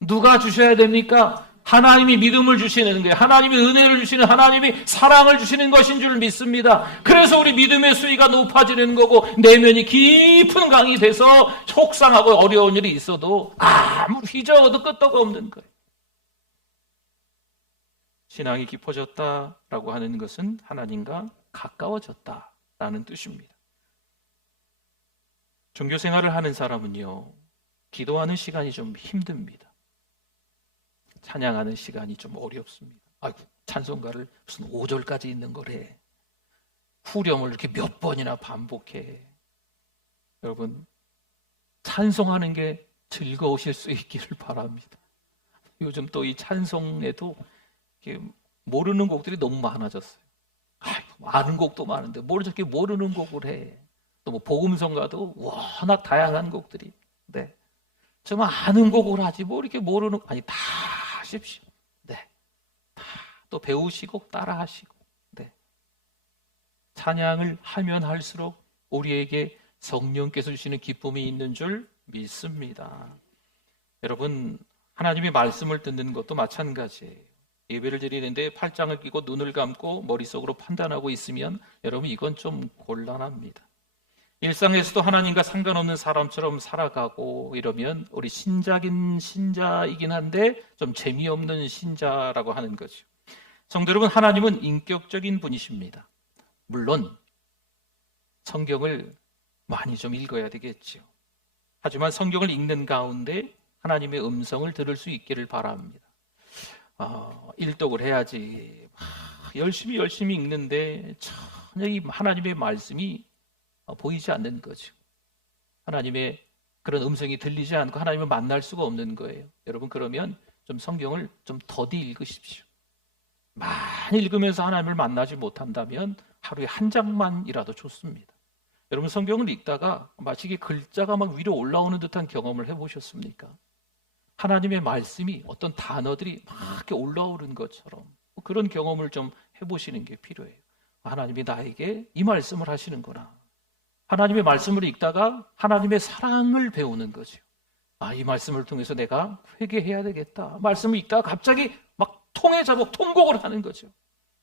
누가 주셔야 됩니까? 하나님이 믿음을 주시는 거예요. 하나님이 은혜를 주시는, 하나님이 사랑을 주시는 것인 줄 믿습니다. 그래서 우리 믿음의 수위가 높아지는 거고 내면이 깊은 강이 돼서 속상하고 어려운 일이 있어도 아무 휘저어도 끄떡 없는 거예요. 신앙이 깊어졌다라고 하는 것은 하나님과 가까워졌다라는 뜻입니다. 종교 생활을 하는 사람은요, 기도하는 시간이 좀 힘듭니다. 찬양하는 시간이 좀 어렵습니다. 아이고, 찬송가를 무슨 5절까지 있는 거래. 후렴을 이렇게 몇 번이나 반복해. 여러분, 찬송하는 게 즐거우실 수 있기를 바랍니다. 요즘 또 이 찬송에도 모르는 곡들이 너무 많아졌어요. 아이고, 아는 곡도 많은데 뭘 저렇게 모르는 곡을 해. 또 뭐 복음성가도 워낙 다양한 곡들이. 네. 정말 아는 곡을 하지 뭐 이렇게 모르는, 아니 다 하십시오. 네. 다 또 배우시고 따라 하시고. 네. 찬양을 하면 할수록 우리에게 성령께서 주시는 기쁨이 있는 줄 믿습니다. 여러분, 하나님의 말씀을 듣는 것도 마찬가지예요. 예배를 드리는데 팔짱을 끼고 눈을 감고 머릿속으로 판단하고 있으면 여러분, 이건 좀 곤란합니다. 일상에서도 하나님과 상관없는 사람처럼 살아가고 이러면 우리 신자이긴 한데 좀 재미없는 신자라고 하는 거죠. 성도 여러분, 하나님은 인격적인 분이십니다. 물론 성경을 많이 좀 읽어야 되겠죠. 하지만 성경을 읽는 가운데 하나님의 음성을 들을 수 있기를 바랍니다. 일독을 해야지. 열심히 읽는데 전혀 이 하나님의 말씀이 보이지 않는 거죠. 하나님의 그런 음성이 들리지 않고 하나님을 만날 수가 없는 거예요. 여러분, 그러면 좀 성경을 좀 더디 읽으십시오. 많이 읽으면서 하나님을 만나지 못한다면 하루에 한 장만이라도 좋습니다. 여러분, 성경을 읽다가 마치 이게 글자가 막 위로 올라오는 듯한 경험을 해보셨습니까? 하나님의 말씀이 어떤 단어들이 막 이렇게 올라오는 것처럼 그런 경험을 좀 해보시는 게 필요해요. 하나님이 나에게 이 말씀을 하시는구나. 하나님의 말씀을 읽다가 하나님의 사랑을 배우는 거죠. 이 말씀을 통해서 내가 회개해야 되겠다. 말씀을 읽다가 갑자기 막 통곡을 하는 거죠.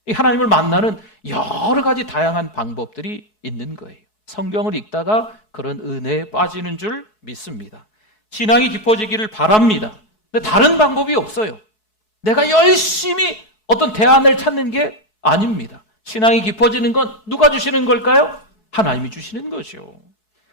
이 하나님을 만나는 여러 가지 다양한 방법들이 있는 거예요. 성경을 읽다가 그런 은혜에 빠지는 줄 믿습니다. 신앙이 깊어지기를 바랍니다. 근데 다른 방법이 없어요. 내가 열심히 어떤 대안을 찾는 게 아닙니다. 신앙이 깊어지는 건 누가 주시는 걸까요? 하나님이 주시는 거죠.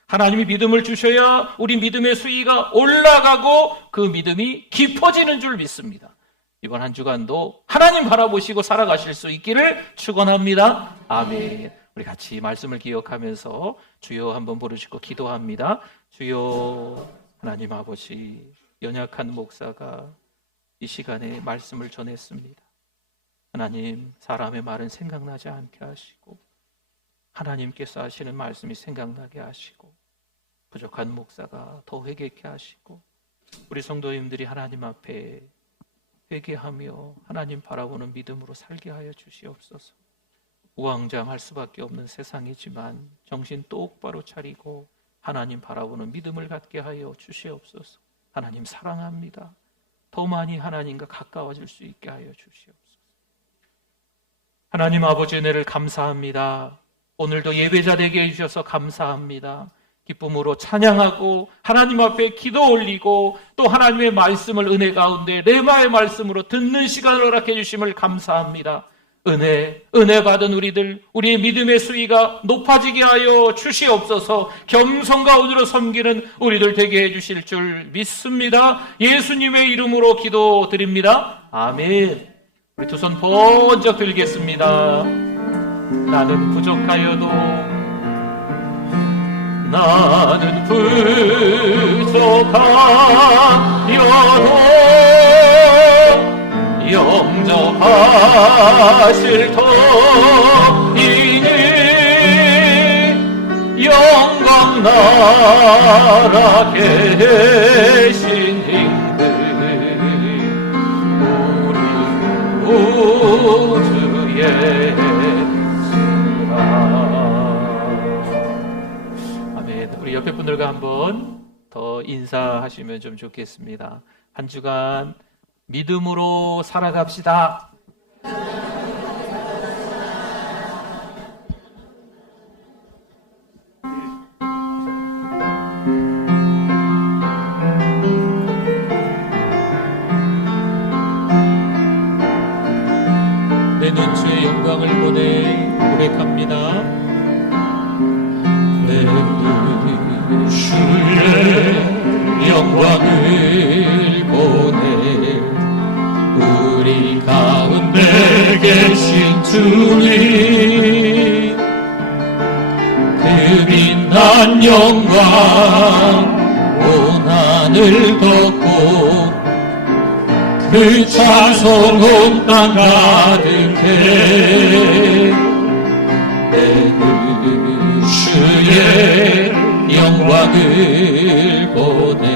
하나님이 믿음을 주셔야 우리 믿음의 수위가 올라가고 그 믿음이 깊어지는 줄 믿습니다. 이번 한 주간도 하나님 바라보시고 살아가실 수 있기를 축원합니다. 아멘. 우리 같이 말씀을 기억하면서 주여 한번 부르시고 기도합니다. 주여, 하나님 아버지, 연약한 목사가 이 시간에 말씀을 전했습니다. 하나님, 사람의 말은 생각나지 않게 하시고 하나님께서 하시는 말씀이 생각나게 하시고 부족한 목사가 더 회개케 하시고 우리 성도님들이 하나님 앞에 회개하며 하나님 바라보는 믿음으로 살게 하여 주시옵소서. 우왕좌왕할 수밖에 없는 세상이지만 정신 똑바로 차리고 하나님 바라보는 믿음을 갖게 하여 주시옵소서. 하나님 사랑합니다. 더 많이 하나님과 가까워질 수 있게 하여 주시옵소서. 하나님 아버지 은혜를 감사합니다. 오늘도 예배자 되게 해주셔서 감사합니다. 기쁨으로 찬양하고 하나님 앞에 기도 올리고 또 하나님의 말씀을 은혜 가운데 레마의 말씀으로 듣는 시간을 허락해 주심을 감사합니다. 은혜 받은 우리의 믿음의 수위가 높아지게 하여 주시옵소서. 겸손 가운데로 섬기는 우리들 되게 해주실 줄 믿습니다. 예수님의 이름으로 기도드립니다. 아멘. 우리 두 손 번쩍 들겠습니다. 나는 부족하여도 영접하실 터이니 영광 나라 계신 힘들 우리 구주의 아멘. 우리 옆에 분들과 한번 더 인사하시면 좀 좋겠습니다. 한 주간 믿음으로 살아갑시다. 내 눈주의 영광을 보내 고백합니다. 내 주의 영광을 보내 우리 가운데 계신 주님 그 빛난 영광 온 하늘 덮고 그 찬송 온 땅 가득해 내 주의 영광을 보내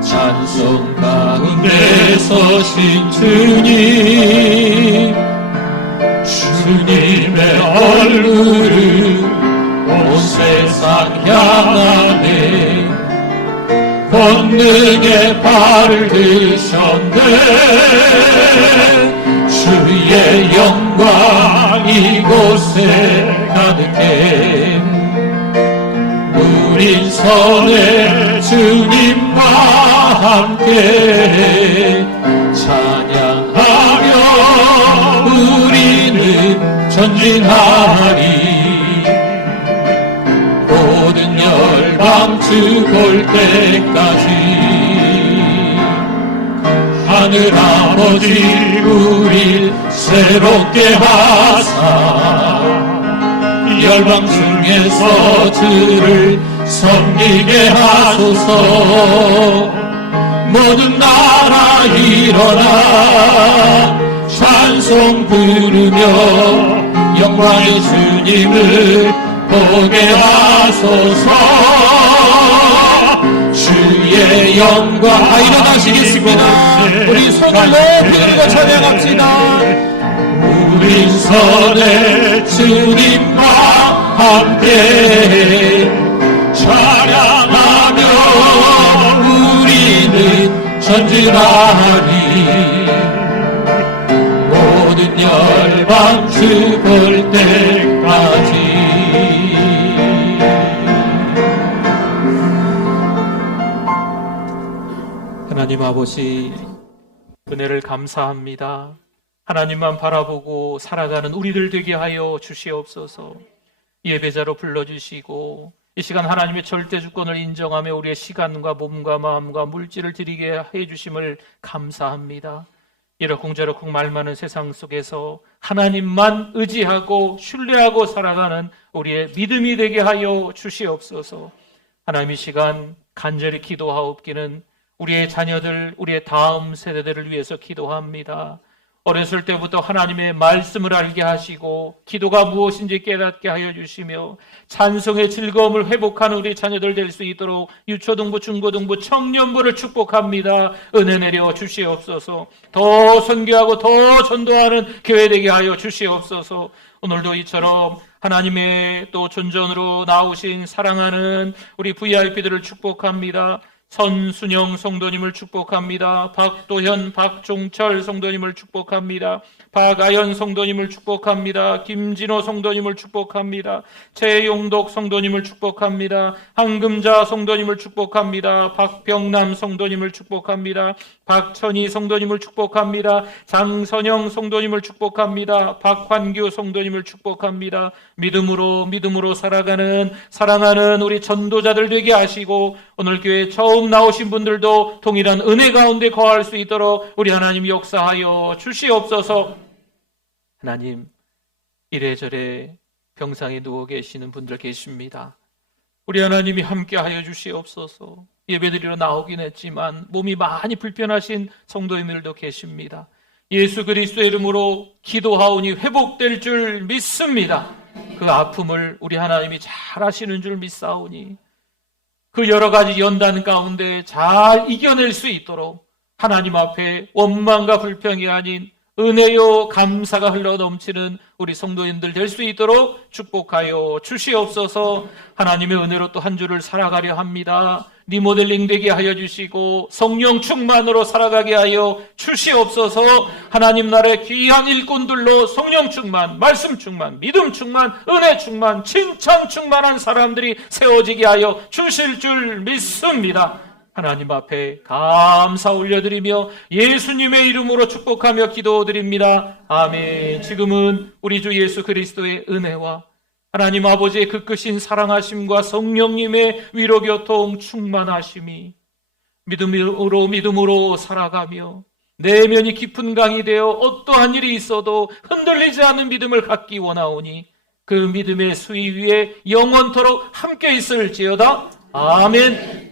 찬송 가운데 서신 주님 주님의 얼굴을 온 세상 향하네 권능의 발을 드셨네 주의 영광 이곳에 가득해 우린 선의 주님과 함께 찬양하며 우리는 전진하리 모든 열방 주 볼 때까지 하늘 아버지 우릴 새롭게 하사 열방 중에서 주를 섬기게 하소서 모든 나라 일어나 찬송 부르며 영광의 주님을 보게 하소서 주의 영광 일어나시겠습니다. 우리 손을 높이 들고 찬양합시다. 우린 선의 주님과 함께 찬양하며 우리는 전진하리 모든 열방 주 볼 때까지 하나님 아버지 은혜를 감사합니다. 하나님만 바라보고 살아가는 우리들 되게 하여 주시옵소서. 예배자로 불러주시고 이 시간 하나님의 절대 주권을 인정하며 우리의 시간과 몸과 마음과 물질을 드리게 해주심을 감사합니다. 이러쿵저러쿵 말 많은 세상 속에서 하나님만 의지하고 신뢰하고 살아가는 우리의 믿음이 되게 하여 주시옵소서. 하나님 이 시간 간절히 기도하옵기는 우리의 자녀들, 우리의 다음 세대들을 위해서 기도합니다. 어렸을 때부터 하나님의 말씀을 알게 하시고 기도가 무엇인지 깨닫게 하여 주시며 찬송의 즐거움을 회복하는 우리 자녀들 될 수 있도록 유초등부, 중고등부, 청년부를 축복합니다. 은혜 내려 주시옵소서. 더 선교하고 더 전도하는 교회 되게 하여 주시옵소서. 오늘도 이처럼 하나님의 또 존전으로 나오신 사랑하는 우리 VIP들을 축복합니다. 선순영 성도님을 축복합니다. 박도현, 박종철 성도님을 축복합니다. 박아연 성도님을 축복합니다. 김진호 성도님을 축복합니다. 최용덕 성도님을 축복합니다. 한금자 성도님을 축복합니다. 박병남 성도님을 축복합니다. 박천희 성도님을 축복합니다. 장선영 성도님을 축복합니다. 박환규 성도님을 축복합니다. 믿음으로 살아가는 사랑하는 우리 전도자들 되게 하시고 오늘 교회 처음 나오신 분들도 동일한 은혜 가운데 거할 수 있도록 우리 하나님 역사하여 주시옵소서. 하나님, 이래저래 병상에 누워 계시는 분들 계십니다. 우리 하나님이 함께하여 주시옵소서. 예배드리러 나오긴 했지만 몸이 많이 불편하신 성도님들도 계십니다. 예수 그리스도의 이름으로 기도하오니 회복될 줄 믿습니다. 그 아픔을 우리 하나님이 잘 아시는 줄 믿사오니 그 여러 가지 연단 가운데 잘 이겨낼 수 있도록 하나님 앞에 원망과 불평이 아닌 은혜요 감사가 흘러 넘치는 우리 성도님들 될 수 있도록 축복하여 주시옵소서. 하나님의 은혜로 또 한 주를 살아가려 합니다. 리모델링 되게 하여 주시고 성령 충만으로 살아가게 하여 주시옵소서. 하나님 나라의 귀한 일꾼들로 성령 충만, 말씀 충만, 믿음 충만, 은혜 충만, 칭찬 충만한 사람들이 세워지게 하여 주실 줄 믿습니다. 하나님 앞에 감사 올려드리며 예수님의 이름으로 축복하며 기도드립니다. 아멘. 지금은 우리 주 예수 그리스도의 은혜와 하나님 아버지의 그 크신 사랑하심과 성령님의 위로교통 충만하심이 믿음으로 살아가며 내면이 깊은 강이 되어 어떠한 일이 있어도 흔들리지 않는 믿음을 갖기 원하오니 그 믿음의 수위 위에 영원토록 함께 있을지어다. 아멘.